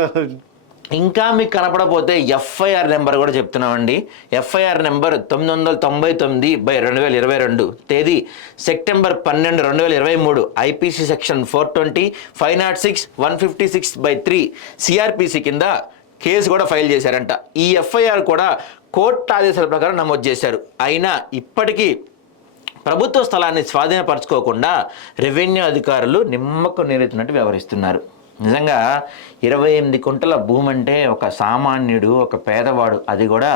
ఇంకా మీకు కనపడకపోతే ఎఫ్ఐఆర్ నెంబర్ కూడా చెప్తున్నామండి. ఎఫ్ఐఆర్ నెంబర్ 999/2022, తేదీ సెప్టెంబర్ 12, 2023, ఐపీసీ సెక్షన్ 420, 506, 156/3 సిఆర్పిసి కింద కేసు కూడా ఫైల్ చేశారంట. ఈ ఎఫ్ఐఆర్ కూడా కోర్టు ఆదేశాల ప్రకారం నమోదు చేశారు. అయినా ఇప్పటికీ ప్రభుత్వ స్థలాన్ని స్వాధీనపరచుకోకుండా రెవెన్యూ అధికారులు నిమ్మకు నీరెత్తినట్టు వ్యవహరిస్తున్నారు. నిజంగా 28 కుంటల భూమి అంటే ఒక సామాన్యుడు, ఒక పేదవాడు, అది కూడా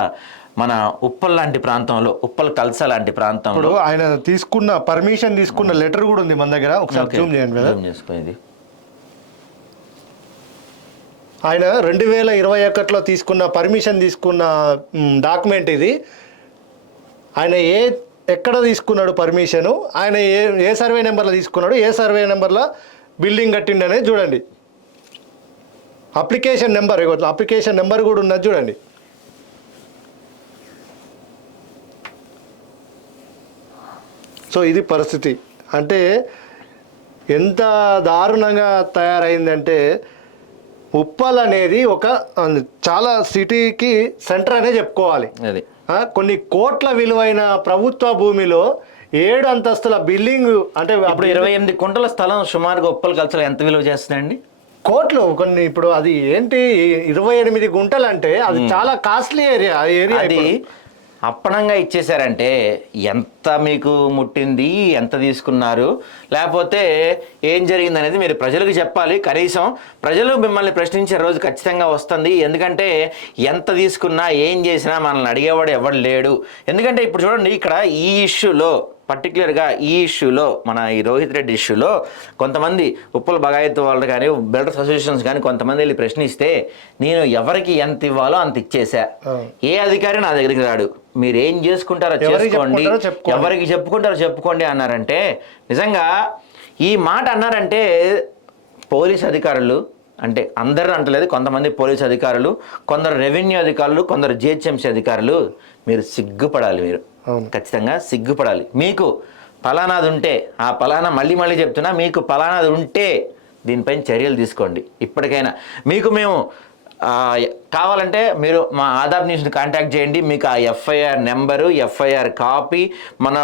మన ఉప్పల్ లాంటి ప్రాంతంలో, ఉప్పల్ కల్స లాంటి ప్రాంతంలో ఆయన తీసుకున్న పర్మిషన్ తీసుకున్న లెటర్ కూడా ఉంది మన దగ్గర. ఒకసారి జూమ్ చేయండి కదా, చేసుకునేది. ఆయన 2021లో తీసుకున్న పర్మిషన్ తీసుకున్న డాక్యుమెంట్ ఇది. ఆయన ఎక్కడ తీసుకున్నాడు పర్మిషను, ఆయన ఏ సర్వే నెంబర్లో తీసుకున్నాడు, ఏ సర్వే నెంబర్లో బిల్డింగ్ కట్టిండు అనేది చూడండి. అప్లికేషన్ నెంబర్ కూడా ఉన్నది చూడండి. సో ఇది పరిస్థితి. అంటే ఎంత దారుణంగా తయారైందంటే ఉప్పల్ అనేది ఒక చాలా సిటీకి సెంటర్ అనే చెప్పుకోవాలి. అది కొన్ని కోట్ల విలువైన ప్రభుత్వ భూమిలో 7 అంతస్తుల బిల్డింగ్, అంటే ఇప్పుడు 28 కుంటల స్థలం సుమారుగా ఉప్పల్ కల్చర్ ఎంత విలువ చేస్తుందండి? కోట్లు. కొన్ని ఇప్పుడు అది ఏంటి 28 గుంటలు అంటే అది చాలా కాస్ట్లీ ఏరియా. అది అప్పనంగా ఇచ్చేసారంటే ఎంత మీకు ముట్టింది, ఎంత తీసుకున్నారు, లేకపోతే ఏం జరిగింది అనేది మీరు ప్రజలకు చెప్పాలి. కనీసం ప్రజలు మిమ్మల్ని ప్రశ్నించే రోజు ఖచ్చితంగా వస్తుంది. ఎందుకంటే ఎంత తీసుకున్నా ఏం చేసినా మనల్ని అడిగేవాడు ఎవడు లేడు. ఎందుకంటే ఇప్పుడు చూడండి, ఇక్కడ ఈ ఇష్యూలో పర్టికులర్గా ఈ ఇష్యూలో, మన ఈ రోహిత్ రెడ్డి ఇష్యూలో కొంతమంది ఉప్పల్ బగాయత్ వాళ్ళు కానీ బిల్డర్స్ అసోసియేషన్స్ కానీ కొంతమంది వెళ్ళి ప్రశ్నిస్తే నేను ఎవరికి ఎంత ఇవ్వాలో అంత ఇచ్చేసా, ఏ అధికారి నా దగ్గరికి రాడు, మీరు ఏం చేసుకుంటారో చేసుకోండి, ఎవరికి చెప్పుకుంటారో చెప్పుకోండి అన్నారంటే, నిజంగా ఈ మాట అన్నారంటే పోలీస్ అధికారులు, అంటే అందరూ అంటలేదు, కొంతమంది పోలీస్ అధికారులు, కొందరు రెవెన్యూ అధికారులు, కొందరు జిహెచ్ఎంసీ అధికారులు, మీరు సిగ్గుపడాలి. మీరు ఖచ్చితంగా సిగ్గుపడాలి. మీకు పలానాది ఉంటే, ఆ పలానా మళ్ళీ చెప్తున్నా, మీకు పలానాది ఉంటే దీనిపైన చర్యలు తీసుకోండి. ఇప్పటికైనా మీకు మేము కావాలంటే మీరు మా ఆదాబ్ న్యూస్ని కాంటాక్ట్ చేయండి, మీకు ఆ ఎఫ్ఐఆర్ నెంబరు, ఎఫ్ఐఆర్ కాపీ, మన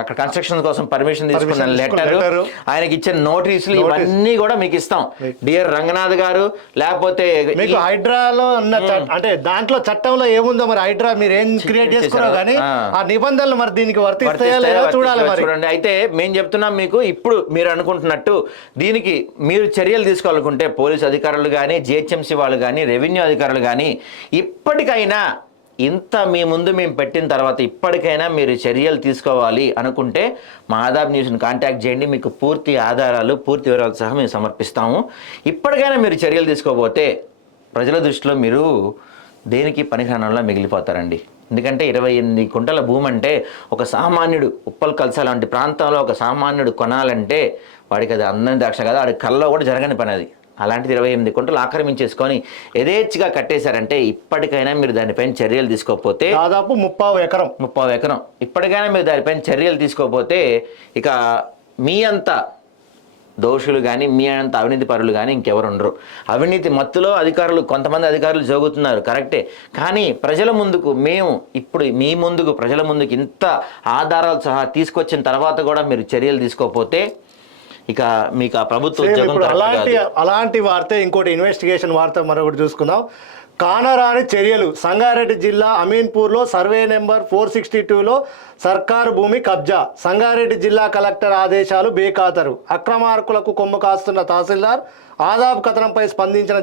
అక్కడ కన్స్ట్రక్షన్ కోసం పర్మిషన్ తీసుకున్న లెటర్, ఆయనకి ఇచ్చిన నోటీసులు ఇవన్నీ కూడా మీకు ఇస్తాం. డియర్ రంగనాథ్ గారు, లేకపోతే మీకు హైడ్రాలో ఉన్న అంటే దాంట్లో చట్టంలో ఏముందో మరి హైడ్రా మీరు ఏం క్రియేట్ చేసుకున్నారో కానీ ఆ నిబంధనలు మరి దీనికి వర్తిస్తాయా లేదా చూడాలి మరి. చూడండి, అయితే మేము చెప్తున్నాం మీకు, ఇప్పుడు మీరు అనుకుంటున్నట్టు దీనికి మీరు చర్యలు తీసుకోవాలనుకుంటే పోలీసు అధికారులు కానీ, జిహెచ్ఎంసీ వాళ్ళు కానీ, రెవెన్యూ అధికారులు కానీ ఇప్పటికైనా ఇంత మీ ముందు మేము పెట్టిన తర్వాత ఇప్పటికైనా మీరు చర్యలు తీసుకోవాలి అనుకుంటే మా ఆదాబ్ న్యూస్ని కాంటాక్ట్ చేయండి. మీకు పూర్తి ఆధారాలు, పూర్తి వివరాలు సహా మేము సమర్పిస్తాము. ఇప్పటికైనా మీరు చర్యలు తీసుకోకపోతే ప్రజల దృష్టిలో మీరు దేనికి పనికిరానంలా మిగిలిపోతారండి. ఎందుకంటే 28 కుంటల భూమి అంటే ఒక సామాన్యుడు ఉప్పల్ కల్సా లాంటి ప్రాంతంలో ఒక సామాన్యుడు కొనాలంటే వాడికి అది అందని ద్రాక్ష కాదు, వాడి కల్లో కూడా జరగని పని అది. అలాంటిది 28 కుంటలు ఆక్రమించేసుకొని యథేచ్ఛగా కట్టేశారంటే ఇప్పటికైనా మీరు దానిపైన చర్యలు తీసుకోకపోతే, దాదాపు 30 ఎకరం ఇప్పటికైనా మీరు దానిపైన చర్యలు తీసుకోకపోతే ఇక మీ అంతా దోషులు కానీ, మీ అంత అవినీతి పరులు కానీ ఇంకెవరు ఉండరు. అవినీతి మత్తులో కొంతమంది అధికారులు జోగుతున్నారు, కరెక్టే. కానీ ప్రజల ముందుకు మీ ముందుకు ప్రజల ముందుకు ఇంత ఆధారాలు సహా తీసుకొచ్చిన తర్వాత కూడా మీరు చర్యలు తీసుకోకపోతే ఇక మీకు ఆ ప్రభుత్వ ఉద్యోగం అలాంటి వార్త. ఇంకోటి ఇన్వెస్టిగేషన్ వార్త మరొకటి చూసుకుందాం. కానరాని చర్యలు. సంగారెడ్డి జిల్లా అమీన్పూర్లో సర్వే నెంబర్ 462లో సర్కారు భూమి కబ్జా. సంగారెడ్డి జిల్లా కలెక్టర్ ఆదేశాలు బేఖాతరు. అక్రమార్కులకు కొమ్ము కాస్తున్న తహసీల్దార్. ఆదాబ్ కథనంపై స్పందించిన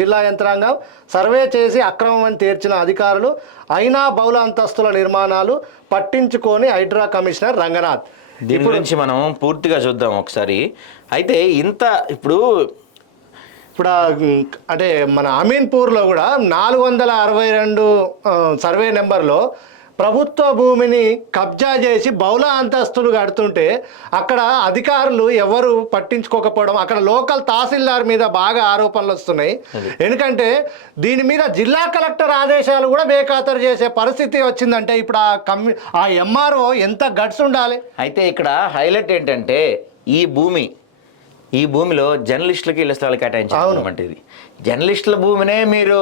జిల్లా యంత్రాంగం. సర్వే చేసి అక్రమమని తేర్చిన అధికారులు. అయినా బహుళ అంతస్తుల నిర్మాణాలు పట్టించుకొని హైడ్రా కమిషనర్ రంగనాథ్. దీని గురించి మనం పూర్తిగా చూద్దాం ఒకసారి. అయితే ఇప్పుడు అంటే మన అమీన్పూర్లో కూడా 462 సర్వే నెంబర్లో ప్రభుత్వ భూమిని కబ్జా చేసి బహుళ అంతస్తులు కడుతుంటే అక్కడ అధికారులు ఎవరు పట్టించుకోకపోవడం, అక్కడ లోకల్ తహసీల్దార్ మీద బాగా ఆరోపణలు వస్తున్నాయి. ఎందుకంటే దీని మీద జిల్లా కలెక్టర్ ఆదేశాలు కూడా బేఖాతరు చేసే పరిస్థితి వచ్చిందంటే ఇప్పుడు ఆ ఎంఆర్ఓ ఎంత గట్స్ ఉండాలి. అయితే ఇక్కడ హైలైట్ ఏంటంటే ఈ భూమిలో జర్నలిస్టులకి ఇళ్ల స్థలాలు కేటాయించారు. ఇది జర్నలిస్టుల భూమినే మీరు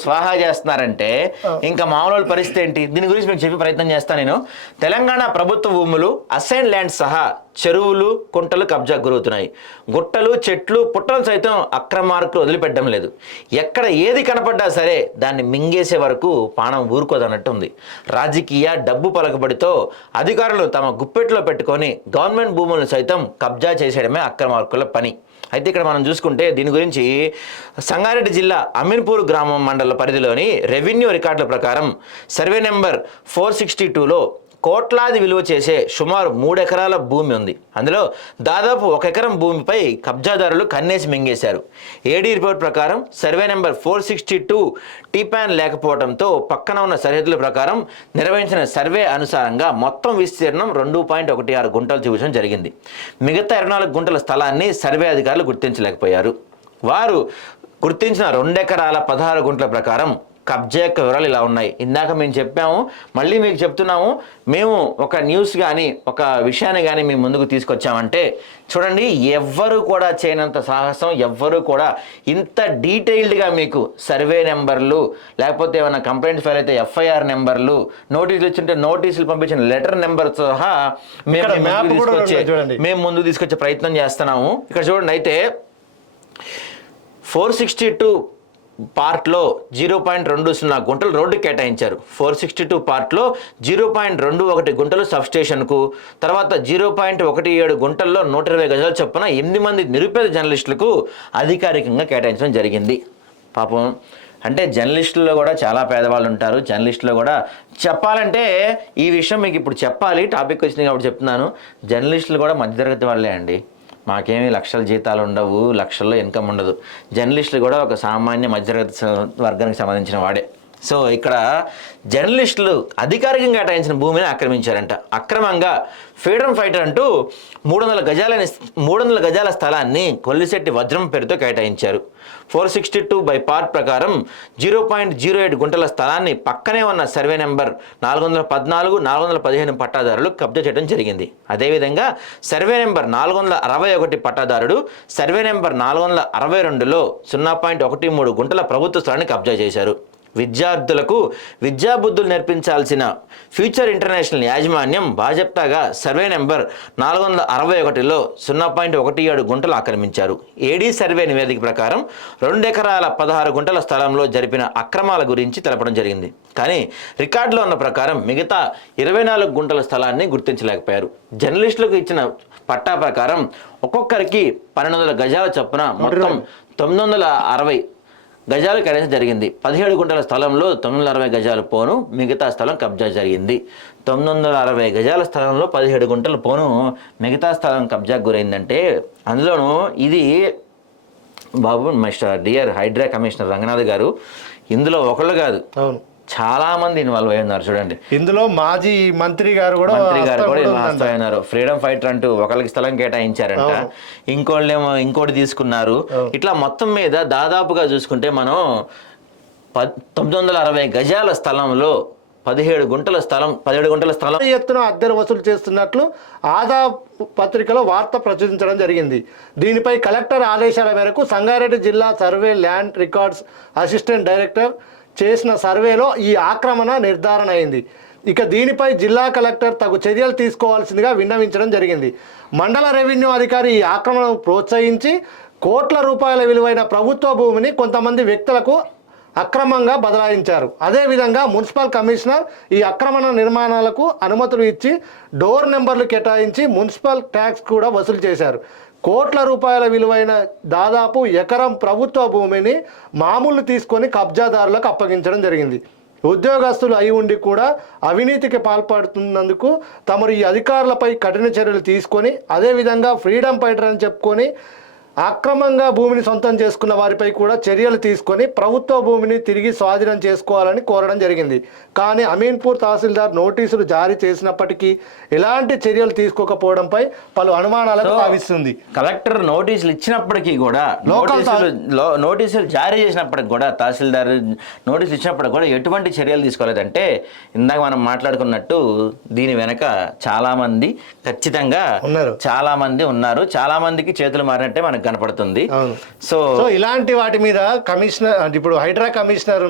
స్వాహా చేస్తున్నారంటే ఇంకా మామూలు పరిస్థితి ఏంటి? దీని గురించి మీకు చెప్పే ప్రయత్నం చేస్తాను నేను. తెలంగాణ ప్రభుత్వ భూములు అసైన్ ల్యాండ్ సహా చెరువులు, కుంటలు కబ్జా గురవుతున్నాయి. గుట్టలు, చెట్లు, పుట్టలు సైతం అక్రమార్కులు వదిలిపెట్టడం లేదు. ఎక్కడ ఏది కనపడ్డా సరే దాన్ని మింగేసే వరకు పానం ఊరుకోదన్నట్టు ఉంది. రాజకీయ డబ్బు పలకబడితో అధికారులు తమ గుప్పెట్లో పెట్టుకొని గవర్నమెంట్ భూములను సైతం కబ్జా చేసేయడమే అక్రమార్కుల పని. అయితే ఇక్కడ మనం చూసుకుంటే దీని గురించి సంగారెడ్డి జిల్లా అమీన్పూర్ గ్రామం మండల పరిధిలోని రెవెన్యూ రికార్డుల ప్రకారం సర్వే నెంబర్ 462లో కోట్లాది విలువ చేసే సుమారు 3 ఎకరాల భూమి ఉంది. అందులో దాదాపు 1 ఎకరం భూమిపై కబ్జాదారులు కన్నేసి మింగేశారు. ఏడీ రిపోర్ట్ ప్రకారం సర్వే నెంబర్ 462 టీపాన్ లేకపోవడంతో పక్కన ఉన్న సరిహద్దుల ప్రకారం నిర్వహించిన సర్వే అనుసారంగా మొత్తం విస్తీర్ణం 2.16 గుంటలు చూపించడం జరిగింది. మిగతా 24 గుంటల స్థలాన్ని సర్వే అధికారులు గుర్తించలేకపోయారు. వారు గుర్తించిన 2 ఎకరాల 16 గుంటల ప్రకారం కబ్జా యొక్క వివరాలు ఇలా ఉన్నాయి. ఇందాక మేము చెప్పాము, మళ్ళీ మీకు చెప్తున్నాము. మేము ఒక న్యూస్ కానీ ఒక విషయాన్ని కానీ మేము ముందుకు తీసుకొచ్చామంటే చూడండి, ఎవ్వరు కూడా చేయనంత సాహసం, ఎవ్వరు కూడా ఇంత డీటెయిల్డ్గా మీకు సర్వే నెంబర్లు, లేకపోతే ఏమైనా కంప్లైంట్ ఫైల్ అయితే ఎఫ్ఐఆర్ నెంబర్లు, నోటీసులు ఇచ్చింటే నోటీసులు పంపించిన లెటర్ నెంబర్ సహా మేము ముందుకు తీసుకొచ్చే ప్రయత్నం చేస్తున్నాము. ఇక్కడ చూడండి, అయితే 462 పార్ట్లో 0.20 గుంటలు రోడ్డుకి కేటాయించారు. 462 పార్ట్లో 0.21 గుంటలు సబ్స్టేషన్కు, తర్వాత 0.17 గుంటల్లో 120 గజాల చొప్పున 8 మంది నిరుపేద జర్నలిస్టులకు అధికారికంగా కేటాయించడం జరిగింది. పాపం అంటే జర్నలిస్టుల్లో కూడా చాలా పేదవాళ్ళు ఉంటారు. జర్నలిస్టులో కూడా చెప్పాలంటే ఈ విషయం మీకు ఇప్పుడు చెప్పాలి, టాపిక్ వచ్చింది కాబట్టి చెప్తున్నాను. జర్నలిస్టులు కూడా మధ్యతరగతి వాళ్ళే అండి. మాకేమీ లక్షల జీతాలు ఉండవు, లక్షల్లో ఇన్కమ్ ఉండదు. జర్నలిస్టులు కూడా ఒక సామాన్య మధ్యతరగతి వర్గానికి సంబంధించిన వాడే. సో ఇక్కడ జర్నలిస్టులు అధికారికంగా కేటాయించిన భూమిని ఆక్రమించారంట. అక్రమంగా ఫ్రీడమ్ ఫైటర్ అంటూ 300 గజాల స్థలాన్ని కొల్లిశెట్టి వజ్రం పేరుతో కేటాయించారు. 462 బై పార్ట్ ప్రకారం 0.08 గుంటల స్థలాన్ని పక్కనే ఉన్న సర్వే నెంబర్ 414, 415 పట్టాదారులు కబ్జా చేయడం జరిగింది. అదేవిధంగా సర్వే నెంబర్ 461 పట్టాదారుడు సర్వే నెంబర్ 462లో 0.13 గుంటల ప్రభుత్వ స్థలాన్ని కబ్జా చేశారు. విద్యార్థులకు విద్యాబుద్ధులు నేర్పించాల్సిన ఫ్యూచర్ ఇంటర్నేషనల్ యాజమాన్యం బాజప్తాగా సర్వే నెంబర్ 461లో 0.17 గుంటలు ఆక్రమించారు. ఏడీ సర్వే నివేదిక ప్రకారం 2 ఎకరాల 16 గుంటల స్థలంలో జరిపిన అక్రమాల గురించి తెలపడం జరిగింది. కానీ రికార్డులో ఉన్న ప్రకారం మిగతా 24 గుంటల స్థలాన్ని గుర్తించలేకపోయారు. జర్నలిస్టులకు ఇచ్చిన పట్టా ప్రకారం ఒక్కొక్కరికి 1200 గజాల చొప్పున మొత్తం 960 గజాలు కేటాయించడం జరిగింది. 17 గుంటల స్థలంలో 960 గజాలు పోను, మిగతా స్థలం కబ్జా జరిగింది. 960 గజాల స్థలంలో 17 గుంటల పోను, మిగతా స్థలం కబ్జాకు గురైందంటే అందులోనూ ఇది బాబు mister dear HYDRAA commissioner Ranganath garu ఇందులో ఒకళ్ళు కాదు, అవును, చాలా మంది ఇన్వాల్వ్ అయి ఉన్నారు. చూడండి, ఇందులో మాజీ మంత్రి గారు కూడా ఇన్వాల్వ్ అయినారు. ఫ్రీడమ్ ఫైటర్ అంటూ ఒకరికి స్థలం కేటాయించారంట, ఇంకోళ్ళేమో ఇంకోటి తీసుకున్నారు. ఇట్లా మొత్తం మీద దాదాపుగా చూసుకుంటే మనం 960 గజాల స్థలంలో 17 గుంటల స్థలం ఎత్తున అద్దెలు వసూలు చేస్తున్నట్లు ఆదా పత్రికలో వార్త ప్రచురించడం జరిగింది. దీనిపై కలెక్టర్ ఆదేశాల మేరకు సంగారెడ్డి జిల్లా survey land records assistant director చేసిన సర్వేలో ఈ ఆక్రమణ నిర్ధారణ అయింది. ఇక దీనిపై జిల్లా కలెక్టర్ తగు చర్యలు తీసుకోవాల్సిందిగా విన్నవించడం జరిగింది. మండల రెవెన్యూ అధికారి ఈ ఆక్రమణను ప్రోత్సహించి కోట్ల రూపాయల విలువైన ప్రభుత్వ భూమిని కొంతమంది వ్యక్తులకు అక్రమంగా బదలాయించారు. అదేవిధంగా మున్సిపల్ కమిషనర్ ఈ అక్రమణ నిర్మాణాలకు అనుమతులు ఇచ్చి డోర్ నెంబర్లు కేటాయించి మున్సిపల్ ట్యాక్స్ కూడా వసూలు చేశారు. కోట్ల రూపాయల విలువైన దాదాపు ఎకరం ప్రభుత్వ భూమిని మామూలు తీసుకొని కబ్జాదారులకు అప్పగించడం జరిగింది. ఉద్యోగస్తులు అయి ఉండి కూడా అవినీతికి పాల్పడుతున్నందుకు తమరు ఈ అధికారులపై కఠిన చర్యలు తీసుకొని అదేవిధంగా ఫ్రీడమ్ ఫైటర్ అని చెప్పుకొని అక్రమంగా భూమిని సొంతం చేసుకున్న వారిపై కూడా చర్యలు తీసుకొని ప్రభుత్వ భూమిని తిరిగి స్వాధీనం చేసుకోవాలని కోరడం జరిగింది. కానీ అమీన్పూర్ తహసీల్దార్ నోటీసులు జారీ చేసినప్పటికీ ఎలాంటి చర్యలు తీసుకోకపోవడంపై పలు అనుమానాలకు తావిస్తుంది. కలెక్టర్ నోటీసులు ఇచ్చినప్పటికీ కూడా నోటీసులు జారీ చేసినప్పటికి కూడా తహసీల్దార్ నోటీసులు ఇచ్చినప్పటికి కూడా ఎటువంటి చర్యలు తీసుకోలేదంటే ఇందాక మనం మాట్లాడుకున్నట్టు దీని వెనక చాలా మంది ఖచ్చితంగా చాలా మంది ఉన్నారు. చాలా మందికి చేతులు మారినట్టే మనకు కనపడుతుంది. సో ఇలాంటి వాటి మీద కమిషనర్ ఇప్పుడు హైడ్రా కమిషనర్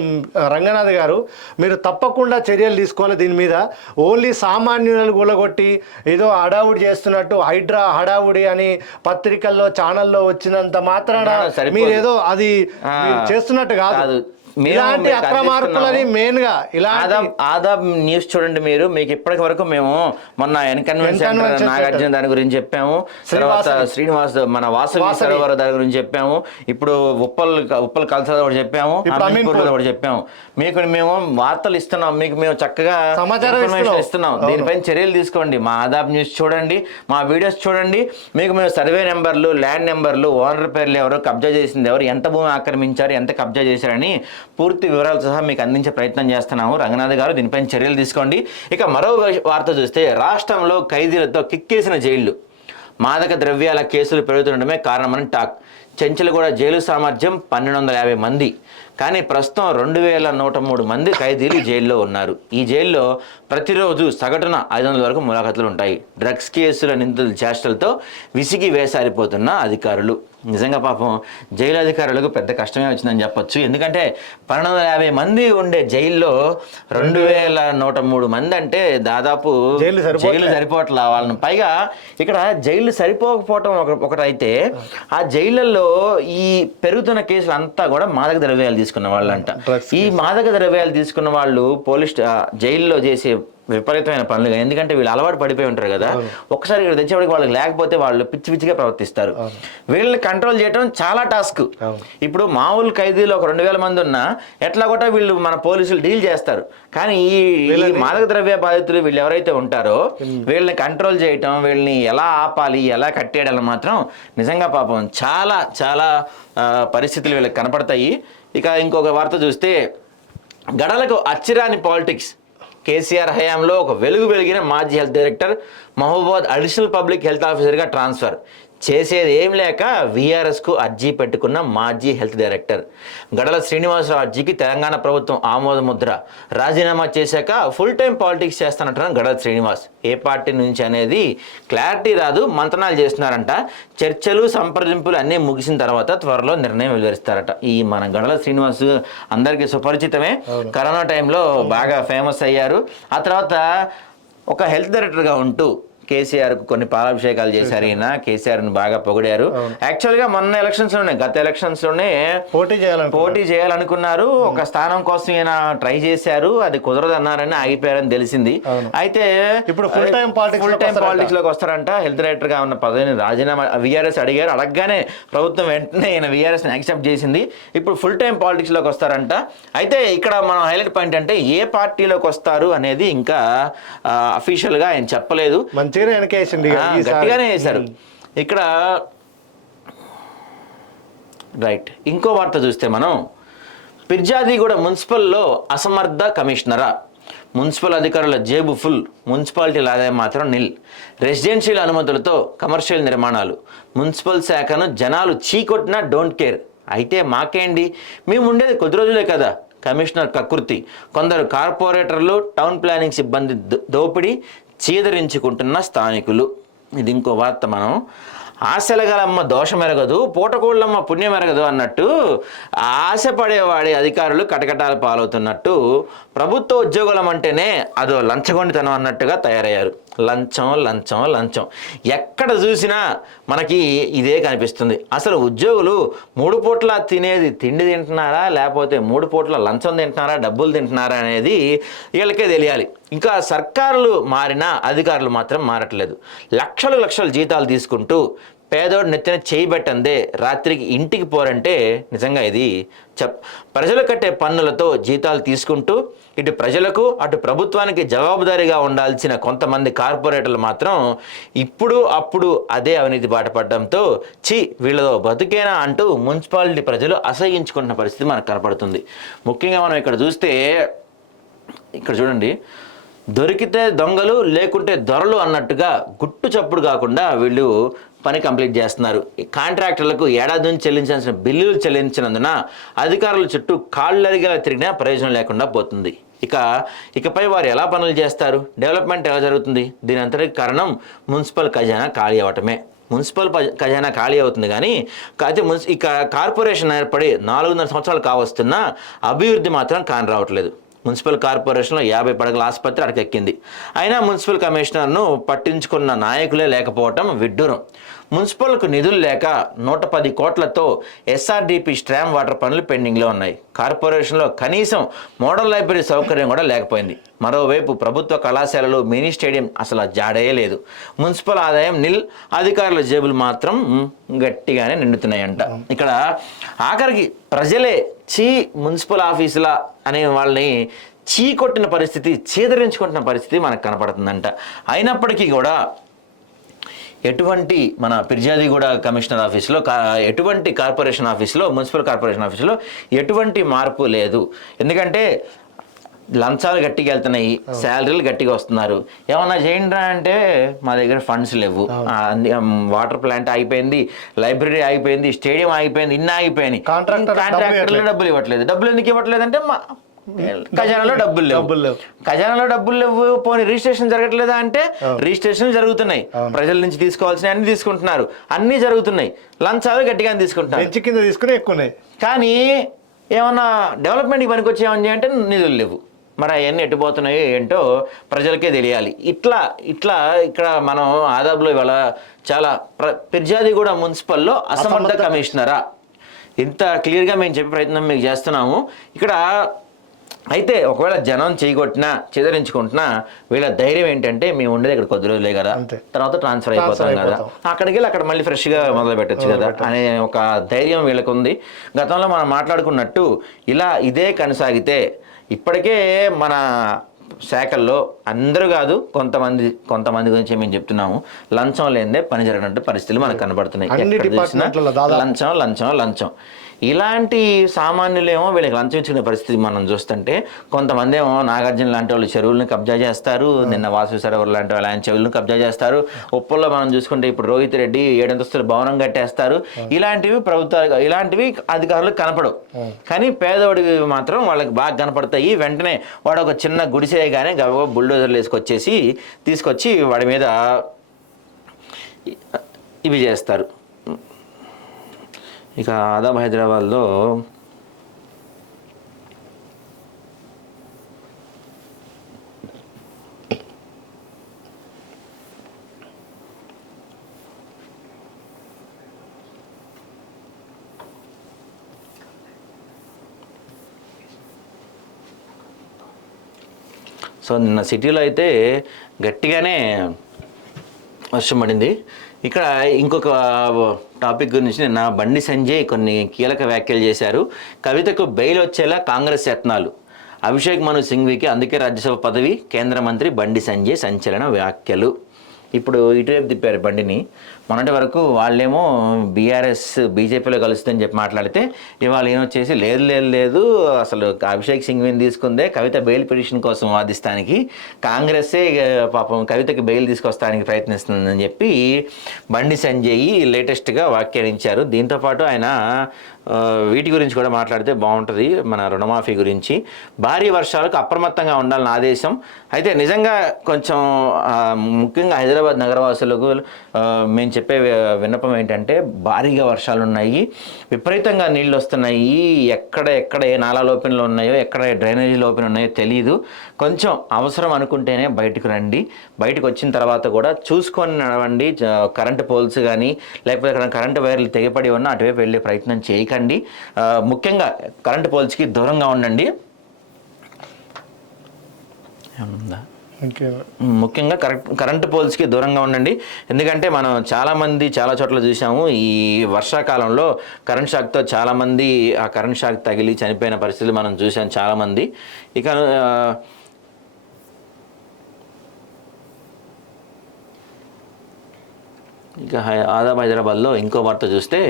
రంగనాథ్ గారు మీరు తప్పకుండా చర్యలు తీసుకోవాలి. దీని మీద ఓన్లీ సామాన్యులను కూలగొట్టి ఏదో హడావుడి చేస్తున్నట్టు హైడ్రా హడావుడి అని పత్రికల్లో ఛానల్లో వచ్చినంత మాత్రాన మీరు ఏదో అది చేస్తున్నట్టు కాదు. ఇలాంటి అక్రమార్కులని మెయిన్ గా ఆదాబ్ న్యూస్ చూడండి మీరు. మీకు ఇప్పటి వరకు మేము మొన్న కన్వెన్షన్ నాగార్జున దాని గురించి చెప్పాము, తర్వాత శ్రీనివాస్ మన వాసవి సరోవర్ దాని గురించి చెప్పాము, ఇప్పుడు ఉప్పల్ కల్సర్ కూడా చెప్పాము, కూడా చెప్పాము. మీకు మేము వార్తలు ఇస్తున్నాం, మీకు మేము చక్కగా ఇన్ఫర్మేషన్ ఇస్తున్నాం. దీనిపైన చర్యలు తీసుకోండి. మా ఆదాబ్ న్యూస్ చూడండి, మా వీడియోస్ చూడండి. మీకు మేము సర్వే నెంబర్లు, ల్యాండ్ నెంబర్లు, ఓనర్ పేర్లు ఎవరు, కబ్జా చేసింది ఎవరు, ఎంత భూమి ఆక్రమించారు, ఎంత కబ్జా చేశారని పూర్తి వివరాలు సహా మీకు అందించే ప్రయత్నం చేస్తున్నాము. రంగనాథ్ గారు దీనిపైన చర్యలు తీసుకోండి. ఇక మరో వార్త చూస్తే రాష్ట్రంలో ఖైదీలతో కిక్కేసిన జైళ్లు, మాదక ద్రవ్యాల కేసులు పెరుగుతుండడమే కారణమని టాక్. చెంచలగూడ జైలు సామర్థ్యం 1250 మంది, కానీ ప్రస్తుతం 2103 మంది ఖైదీలు జైల్లో ఉన్నారు. ఈ జైల్లో ప్రతిరోజు సగటున 500 వరకు ములాఖతులు ఉంటాయి. డ్రగ్స్ కేసుల నిందితుల చేష్టలతో విసిగి వేసారిపోతున్న అధికారులు. నిజంగా పాపం జైలు అధికారులకు పెద్ద కష్టమే వచ్చిందని చెప్పొచ్చు. ఎందుకంటే 1250 మంది ఉండే జైల్లో 2103 మంది అంటే దాదాపు జైలు సరిపోవట్లా వాళ్ళని. పైగా ఇక్కడ జైలు సరిపోకపోవటం ఒకటైతే ఆ జైళ్ళల్లో ఈ పెరుగుతున్న కేసులు అంతా కూడా మాదక ద్రవ్యాలు తీసుకున్న వాళ్ళంట. ఈ మాదక ద్రవ్యాలు తీసుకున్న వాళ్ళు జైల్లో చేసే విపరీతమైన పనులు. ఎందుకంటే వీళ్ళు అలవాటు పడిపోయి ఉంటారు కదా, ఒకసారి ఇక్కడ తెచ్చేవాడికి వాళ్ళకి లేకపోతే వాళ్ళు పిచ్చి పిచ్చిగా ప్రవర్తిస్తారు. వీళ్ళని కంట్రోల్ చేయడం చాలా టాస్క్. ఇప్పుడు మామూలు ఖైదీలు ఒక 2000 మంది ఉన్నా ఎట్లా కూడా వీళ్ళు మన పోలీసులు డీల్ చేస్తారు. కానీ ఈ మాదక ద్రవ్య బాధితులు వీళ్ళు ఎవరైతే ఉంటారో వీళ్ళని కంట్రోల్ చేయటం, వీళ్ళని ఎలా ఆపాలి, ఎలా కట్టేయాలని మాత్రం నిజంగా పాపం చాలా చాలా పరిస్థితులు వీళ్ళకి కనపడతాయి. ఇక ఇంకొక వార్త చూస్తే గడలకు అచ్చిరాని పాలిటిక్స్. కేసీఆర్ హయాంలో ఒక వెలిగిన మాజీ health director Mahabubabad additional public health ఆఫీసర్గా ట్రాన్స్ఫర్. చేసేది ఏం లేక వీఆర్ఎస్కు అర్జీ పెట్టుకున్న మాజీ హెల్త్ డైరెక్టర్. గడల శ్రీనివాసరావు అర్జీకి తెలంగాణ ప్రభుత్వం ఆమోద ముద్ర. రాజీనామా చేశాక ఫుల్ టైం పాలిటిక్స్ చేస్తానంటున్నారు గడల శ్రీనివాస్. ఏ పార్టీ నుంచి అనేది క్లారిటీ రాదు, మంతనాలు చేస్తున్నారంట. చర్చలు సంప్రదింపులు అన్నీ ముగిసిన తర్వాత త్వరలో నిర్ణయం వెలువరిస్తారట. ఈ మన గడల శ్రీనివాస్ అందరికీ సుపరిచితమే. కరోనా టైంలో బాగా ఫేమస్ అయ్యారు. ఆ తర్వాత ఒక హెల్త్ డైరెక్టర్గా ఉంటూ కేసీఆర్కు కొన్ని పాలాభిషేకాలు చేశారు. ఈయన కేసీఆర్ని బాగా పొగిడారు. యాక్చువల్గా మొన్న ఎలక్షన్స్లోనే, గత ఎలక్షన్స్లోనే పోటీ చేయాలనుకున్నారు. ఒక స్థానం కోసం ఈయన ట్రై చేశారు, అది కుదరదన్నారని ఆగిపోయారని తెలిసింది. అయితే ఇప్పుడు ఫుల్ టైం పాలిటిక్స్ లోకి వస్తారంట. హెల్త్ డైరెక్టర్ గా ఉన్న పదవిని రాజీనామా వీఆర్ఎస్ అడిగారు. అడగగానే ప్రభుత్వం వెంటనే ఈయన వీఆర్ఎస్ ని యాక్సెప్ట్ చేసింది. ఇప్పుడు ఫుల్ టైం పాలిటిక్స్ లోకి వస్తారంట. అయితే ఇక్కడ మనం హైలైట్ పాయింట్ అంటే ఏ పార్టీలోకి వస్తారు అనేది ఇంకా అఫీషియల్ గా ఆయన చెప్పలేదు. గట్టిగానే వేశారు. ఇక్కడ రైట్, ఇంకో వార్త చూస్తే మనం ఫిర్యాదిగూడ మున్సిపల్లో అసమర్థ కమిషనరా. మున్సిపల్ అధికారుల జేబు ఫుల్, మున్సిపాలిటీల ఆదాయం మాత్రం నిల్. రెసిడెన్షియల్ అనుమతులతో కమర్షియల్ నిర్మాణాలు. మున్సిపల్ శాఖను జనాలు చీకొట్టినా డోంట్ కేర్. అయితే మాకేంటి, మేము ఉండేది కొద్ది రోజులే కదా. కమిషనర్ కకృతి. కొందరు కార్పొరేటర్లు, టౌన్ ప్లానింగ్ సిబ్బంది దోపిడీ, చీదరించుకుంటున్న స్థానికులు. ఇది ఇంకో వార్త. మనం ఆశలగలమ్మ దోషం ఎరగదు, పూటకోళ్ళమ్మ పుణ్యం ఎరగదు అన్నట్టు ఆశపడేవాడి అధికారులు కటకటాలు పాలవుతున్నట్టు ప్రభుత్వ ఉద్యోగులం అంటేనే అదో లంచగొండితనం అన్నట్టుగా తయారయ్యారు. లంచం లంచం లంచం, ఎక్కడ చూసినా మనకి ఇదే కనిపిస్తుంది. అసలు ఉద్యోగులు 3 పూట్ల తినేది తిండి తింటున్నారా, లేకపోతే 3 పూట్ల లంచం తింటున్నారా, డబ్బులు తింటున్నారా అనేది వీళ్ళకే తెలియాలి. ఇంకా సర్కారులు మారినా అధికారులు మాత్రం మారట్లేదు. లక్షలు జీతాలు తీసుకుంటూ పేదోడు నెత్తిన చేయబెట్టందే రాత్రికి ఇంటికి పోరంటే నిజంగా ఇది ప్రజలు కట్టే పన్నులతో జీతాలు తీసుకుంటూ ఇటు ప్రజలకు అటు ప్రభుత్వానికి జవాబుదారీగా ఉండాల్సిన కొంతమంది కార్పొరేటర్లు మాత్రం అప్పుడు అదే అవినీతి బాటపడడంతో వీళ్ళతో బతుకేనా అంటూ మున్సిపాలిటీ ప్రజలు అసహ్యించుకుంటున్న పరిస్థితి మనకు కనపడుతుంది. ముఖ్యంగా మనం ఇక్కడ చూస్తే, ఇక్కడ చూడండి, దొరికితే దొంగలు లేకుంటే దొరలు అన్నట్టుగా గుట్టు చప్పుడు కాకుండా వీళ్ళు పని కంప్లీట్ చేస్తున్నారు. కాంట్రాక్టర్లకు ఏడాది నుంచి చెల్లించాల్సిన బిల్లులు చెల్లించినందున అధికారుల చుట్టూ కాళ్ళరిగేలా తిరిగినా ప్రయోజనం లేకుండా పోతుంది. ఇకపై వారు ఎలా పనులు చేస్తారు, డెవలప్మెంట్ ఎలా జరుగుతుంది? దీని అంతటికి కారణం మున్సిపల్ ఖజానా ఖాళీ అవ్వటమే. మున్సిపల్ ఖజానా ఖాళీ అవుతుంది కానీ అయితే కార్పొరేషన్ ఏర్పడి 4.5 సంవత్సరాలు కావస్తున్నా అభివృద్ధి మాత్రం కాని రావట్లేదు. మున్సిపల్ కార్పొరేషన్లో 50 పడగల ఆసుపత్రి అటకెక్కింది. అయినా మున్సిపల్ కమిషనర్ను పట్టించుకున్న నాయకులే లేకపోవటం విడ్డూరం. మున్సిపల్కు నిధులు లేక 110 కోట్లతో ఎస్ఆర్డిపి స్ట్రామ్ వాటర్ పనులు పెండింగ్లో ఉన్నాయి. కార్పొరేషన్లో కనీసం మోడల్ లైబ్రరీ సౌకర్యం కూడా లేకపోయింది. మరోవైపు ప్రభుత్వ కళాశాలలు, మినీ స్టేడియం అసలు జాడే లేదు. మున్సిపల్ ఆదాయం నిల్, అధికారుల జేబులు మాత్రం గట్టిగానే నిండుతున్నాయంట. ఇక్కడ ఆఖరికి ప్రజలే మున్సిపల్ ఆఫీసుల అనే వాళ్ళని కొట్టిన పరిస్థితి, చీదరించుకుంటున్న పరిస్థితి మనకు కనపడుతుందంట. అయినప్పటికీ కూడా ఎటువంటి మన ఫిర్యాదిగూడ కమిషనర్ ఆఫీస్లో, ఎటువంటి కార్పొరేషన్ ఆఫీస్లో, మున్సిపల్ కార్పొరేషన్ ఆఫీస్లో ఎటువంటి మార్పు లేదు. ఎందుకంటే లంచాలు గట్టిగా వెళ్తున్నాయి, శాలరీలు గట్టిగా వస్తున్నారు. ఏమన్నా చేయండి అంటే మా దగ్గర ఫండ్స్ లేవు, వాటర్ ప్లాంట్ ఆగిపోయింది, లైబ్రరీ ఆగిపోయింది, స్టేడియం ఆగిపోయింది, ఇన్ని ఆగిపోయినాయి. కాంట్రాక్టర్లు డబ్బులు ఇవ్వట్లేదు. డబ్బులు ఎందుకు ఇవ్వట్లేదు అంటే ఖజానాలో డబ్బులు లేవు. ఖజానాలో డబ్బులు లేవు, పోనీ రిజిస్ట్రేషన్ జరగట్లేదా అంటే రిజిస్ట్రేషన్ జరుగుతున్నాయి. ప్రజల నుంచి తీసుకోవాల్సిన అన్ని తీసుకుంటున్నారు, అన్ని జరుగుతున్నాయి. లంచాలు గట్టిగా తీసుకుంటున్నారు. కానీ ఏమన్నా డెవలప్మెంట్కి పనికి వచ్చేమని అంటే నిధులు లేవు. మరి అవన్నీ ఎట్టుపోతున్నాయో ఏంటో ప్రజలకే తెలియాలి. ఇట్లా ఇక్కడ మనం ఆదాబ్లో ఇవాళ చాలా ఫిర్యాదిగూడ మున్సిపల్లో అసమర్థ కమిషనరా ఇంత క్లియర్గా మేము చెప్పే ప్రయత్నం మీకు చేస్తున్నాము. ఇక్కడ అయితే ఒకవేళ జనం చేయగొట్టినా, చెదరించుకుంటున్నా వీళ్ళ ధైర్యం ఏంటంటే మేము ఉండేది ఇక్కడ కొద్ది రోజులే కదా, తర్వాత ట్రాన్స్ఫర్ అయిపోతాం కదా, అక్కడికి వెళ్ళి అక్కడ మళ్ళీ ఫ్రెష్గా మొదలు పెట్టచ్చు కదా అనే ఒక ధైర్యం వీళ్ళకు ఉంది. గతంలో మనం మాట్లాడుకున్నట్టు ఇదే కొనసాగితే ఇప్పటికే మన శాఖల్లో అందరూ కాదు, కొంతమంది గురించి మేము చెప్తున్నాము. లంచం లేనిదే పని జరిగినట్టు పరిస్థితులు మనకు కనబడుతున్నాయి. అన్ని ఎక్కడ చూసినా డిపార్ట్మెంట్లలో దాదాపు లంచం లంచం లంచం. ఇలాంటి సామాన్యులేమో వీళ్ళకి లంచం ఇచ్చిన పరిస్థితి మనం చూస్తుంటే, కొంతమంది ఏమో నాగార్జున లాంటి వాళ్ళు చెరువులను కబ్జా చేస్తారు, నిన్న వాసు సరోవర్ లాంటి వాళ్ళు ఆయన చెరువులను కబ్జా చేస్తారు. ఉప్పల్లో మనం చూసుకుంటే ఇప్పుడు రోహిత్ రెడ్డి 7 అంతస్తుల భవనం కట్టేస్తారు. ఇలాంటివి అధికారులకు కనపడవు, కానీ పేదవాడికి మాత్రం వాళ్ళకి బాగా కనపడతాయి. వెంటనే వాడు ఒక చిన్న గుడిసేయగానే గబగబా బుల్డోజర్లు తీసుకొచ్చి వాడి మీద ఇవి చేస్తారు. ఇక ఆదాబ్ హైదరాబాద్లో సో నిన్న సిటీలో అయితే గట్టిగానే వర్షం పడింది. ఇక్కడ ఇంకొక టాపిక్ గురించి నిన్న బండి సంజయ్ కొన్ని కీలక వ్యాఖ్యలు చేశారు. కవితకు బెయిల్ వచ్చేలా కాంగ్రెస్ యత్నాలు, అభిషేక్ మను సింఘ్వికి అందుకే రాజ్యసభ పదవి, కేంద్ర మంత్రి బండి సంజయ్ సంచలన వ్యాఖ్యలు. ఇప్పుడు ఇటువైపు తిప్పారు బండిని. మొన్నటి వరకు వాళ్ళేమో బీజేపీలో కలుస్తుందని చెప్పి మాట్లాడితే, ఇవాళ ఏమొచ్చేసి లేదు అసలు అభిషేక్ సింఘ్విని తీసుకుందే కవిత బెయిల్ పిటిషన్ కోసం వాదిస్తానికి, కాంగ్రెస్సే పాపం కవితకి బెయిల్ తీసుకొస్తానికి ప్రయత్నిస్తుందని చెప్పి బండి సంజయ్ లేటెస్ట్గా వ్యాఖ్యానించారు. దీంతోపాటు ఆయన వీటి గురించి కూడా మాట్లాడితే బాగుంటుంది, మన రుణమాఫీ గురించి. భారీ వర్షాలకు అప్రమత్తంగా ఉండాలని ఆదేశం. అయితే నిజంగా కొంచెం ముఖ్యంగా హైదరాబాద్ నగరవాసులకు మేము చెప్పే విన్నపం ఏంటంటే, భారీగా వర్షాలు ఉన్నాయి, విపరీతంగా నీళ్ళు వస్తున్నాయి. ఎక్కడ ఏ నాలాలు ఓపెన్లు ఉన్నాయో, ఎక్కడ డ్రైనేజీలు ఓపెన్ ఉన్నాయో తెలియదు. కొంచెం అవసరం అనుకుంటేనే బయటకు రండి. బయటకు వచ్చిన తర్వాత కూడా చూసుకొని నడవండి. కరెంటు పోల్స్ కానీ లేకపోతే అక్కడ కరెంటు వైర్లు తెగిపడి ఉన్నా అటువైపు వెళ్ళే ప్రయత్నం చేయకండి. ముఖ్యంగా కరెంటు పోల్స్కి దూరంగా ఉండండి. ముఖ్యంగా కరెంటు పోల్స్కి దూరంగా ఉండండి. ఎందుకంటే మనం చాలా చోట్ల చూసాము ఈ వర్షాకాలంలో కరెంట్ షాక్తో చాలామంది ఆ కరెంట్ షాక్ తగిలి చనిపోయిన పరిస్థితులు మనం చూసాం చాలామంది. ఇక ఆదాబ్ హైదరాబాద్లో ఇంకో వార్త చూస్తే,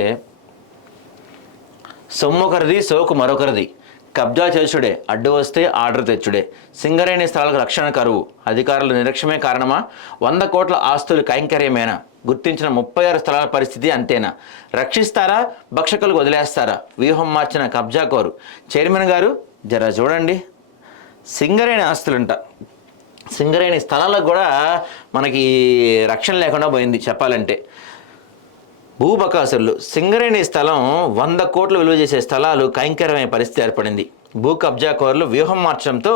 సొమ్మొకరిది సోకు మరొకరిది, కబ్జా చేసుడే, అడ్డు వస్తే ఆర్డర్ తెచ్చుడే, సింగరేణి స్థలాలకు రక్షణ కరువు, అధికారుల నిర్లక్ష్యమే కారణమా, 100 కోట్ల ఆస్తులు కైంకర్యమేనా, గుర్తించిన 36 స్థలాల పరిస్థితి అంతేనా, రక్షిస్తారా భక్షకులకు వదిలేస్తారా, వ్యూహం మార్చిన కబ్జాకోరు. చైర్మన్ గారు జర చూడండి, సింగరేణి ఆస్తులంట, సింగరేణి స్థలాలకు కూడా మనకి రక్షణ లేకుండా పోయింది చెప్పాలంటే. భూబకాసురులు, సింగరేణి స్థలం 100 కోట్లు విలువ చేసే స్థలాలు కైంకర్యమైన పరిస్థితి ఏర్పడింది. భూ కబ్జాకోరులు వ్యూహం మార్చడంతో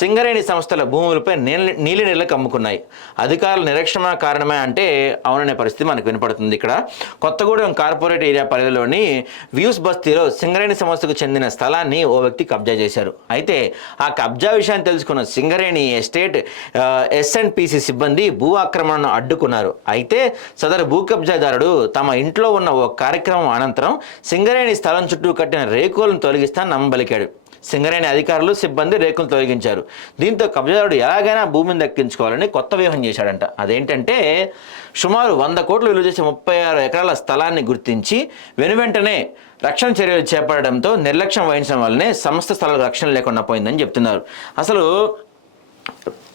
సింగరేణి సంస్థల భూములపై నీళ్ళకు అమ్ముకున్నాయి. అధికారుల నిరీక్షణ కారణమే అంటే అవుననే పరిస్థితి మనకు వినపడుతుంది. ఇక్కడ కొత్తగూడెం కార్పొరేట్ ఏరియా పరిధిలోని వ్యూస్ బస్తీలో సింగరేణి సంస్థకు చెందిన స్థలాన్ని ఓ వ్యక్తి కబ్జా చేశారు. అయితే ఆ కబ్జా విషయాన్ని తెలుసుకున్న సింగరేణి ఎస్టేట్ SNPC సిబ్బంది భూ ఆక్రమణను అడ్డుకున్నారు. అయితే సదరు భూ కబ్జాదారుడు తమ ఇంట్లో ఉన్న ఓ కార్యక్రమం అనంతరం సింగరేణి స్థలం చుట్టూ కట్టిన రేకులను తొలగిస్తా నమ్మబలికాడు. సింగరేణి అధికారులు సిబ్బంది రేకులు తొలగించారు. దీంతో కబ్జాదారుడు ఎలాగైనా భూమిని దక్కించుకోవాలని కొత్త వ్యూహం చేశాడంట. అదేంటంటే, సుమారు 100 కోట్లు విలువ చేసే 36 ఎకరాల స్థలాన్ని గుర్తించి వెనువెంటనే రక్షణ చర్యలు చేపట్టడంతో నిర్లక్ష్యం వహించడం వల్లనే సంస్థ స్థలాలకు రక్షణ లేకుండా పోయిందని చెప్తున్నారు. అసలు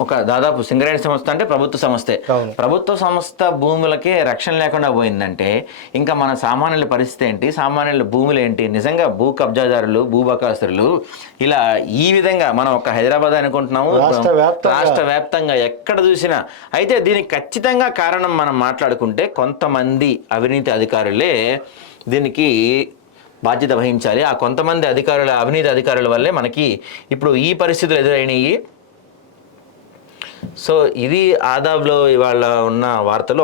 ఒక దాదాపు సింగరేణి సంస్థ అంటే ప్రభుత్వ సంస్థే, ప్రభుత్వ సంస్థ భూములకే రక్షణ లేకుండా పోయిందంటే ఇంకా మన సామాన్యుల పరిస్థితి ఏంటి, సామాన్యుల భూములు ఏంటి? నిజంగా భూ కబ్జాదారులు, భూబకాసురులు ఇలా ఈ విధంగా మనం ఒక హైదరాబాద్ అనుకుంటున్నాము, రాష్ట్ర వ్యాప్తంగా ఎక్కడ చూసినా. అయితే దీనికి ఖచ్చితంగా కారణం మనం మాట్లాడుకుంటే కొంతమంది అవినీతి అధికారులే దీనికి బాధ్యత వహించాలి. ఆ కొంతమంది అవినీతి అధికారుల వల్లే మనకి ఇప్పుడు ఈ పరిస్థితులు ఎదురైనవి. సో ఇది ఆదాబ్లో ఇవాళ ఉన్న వార్తలు.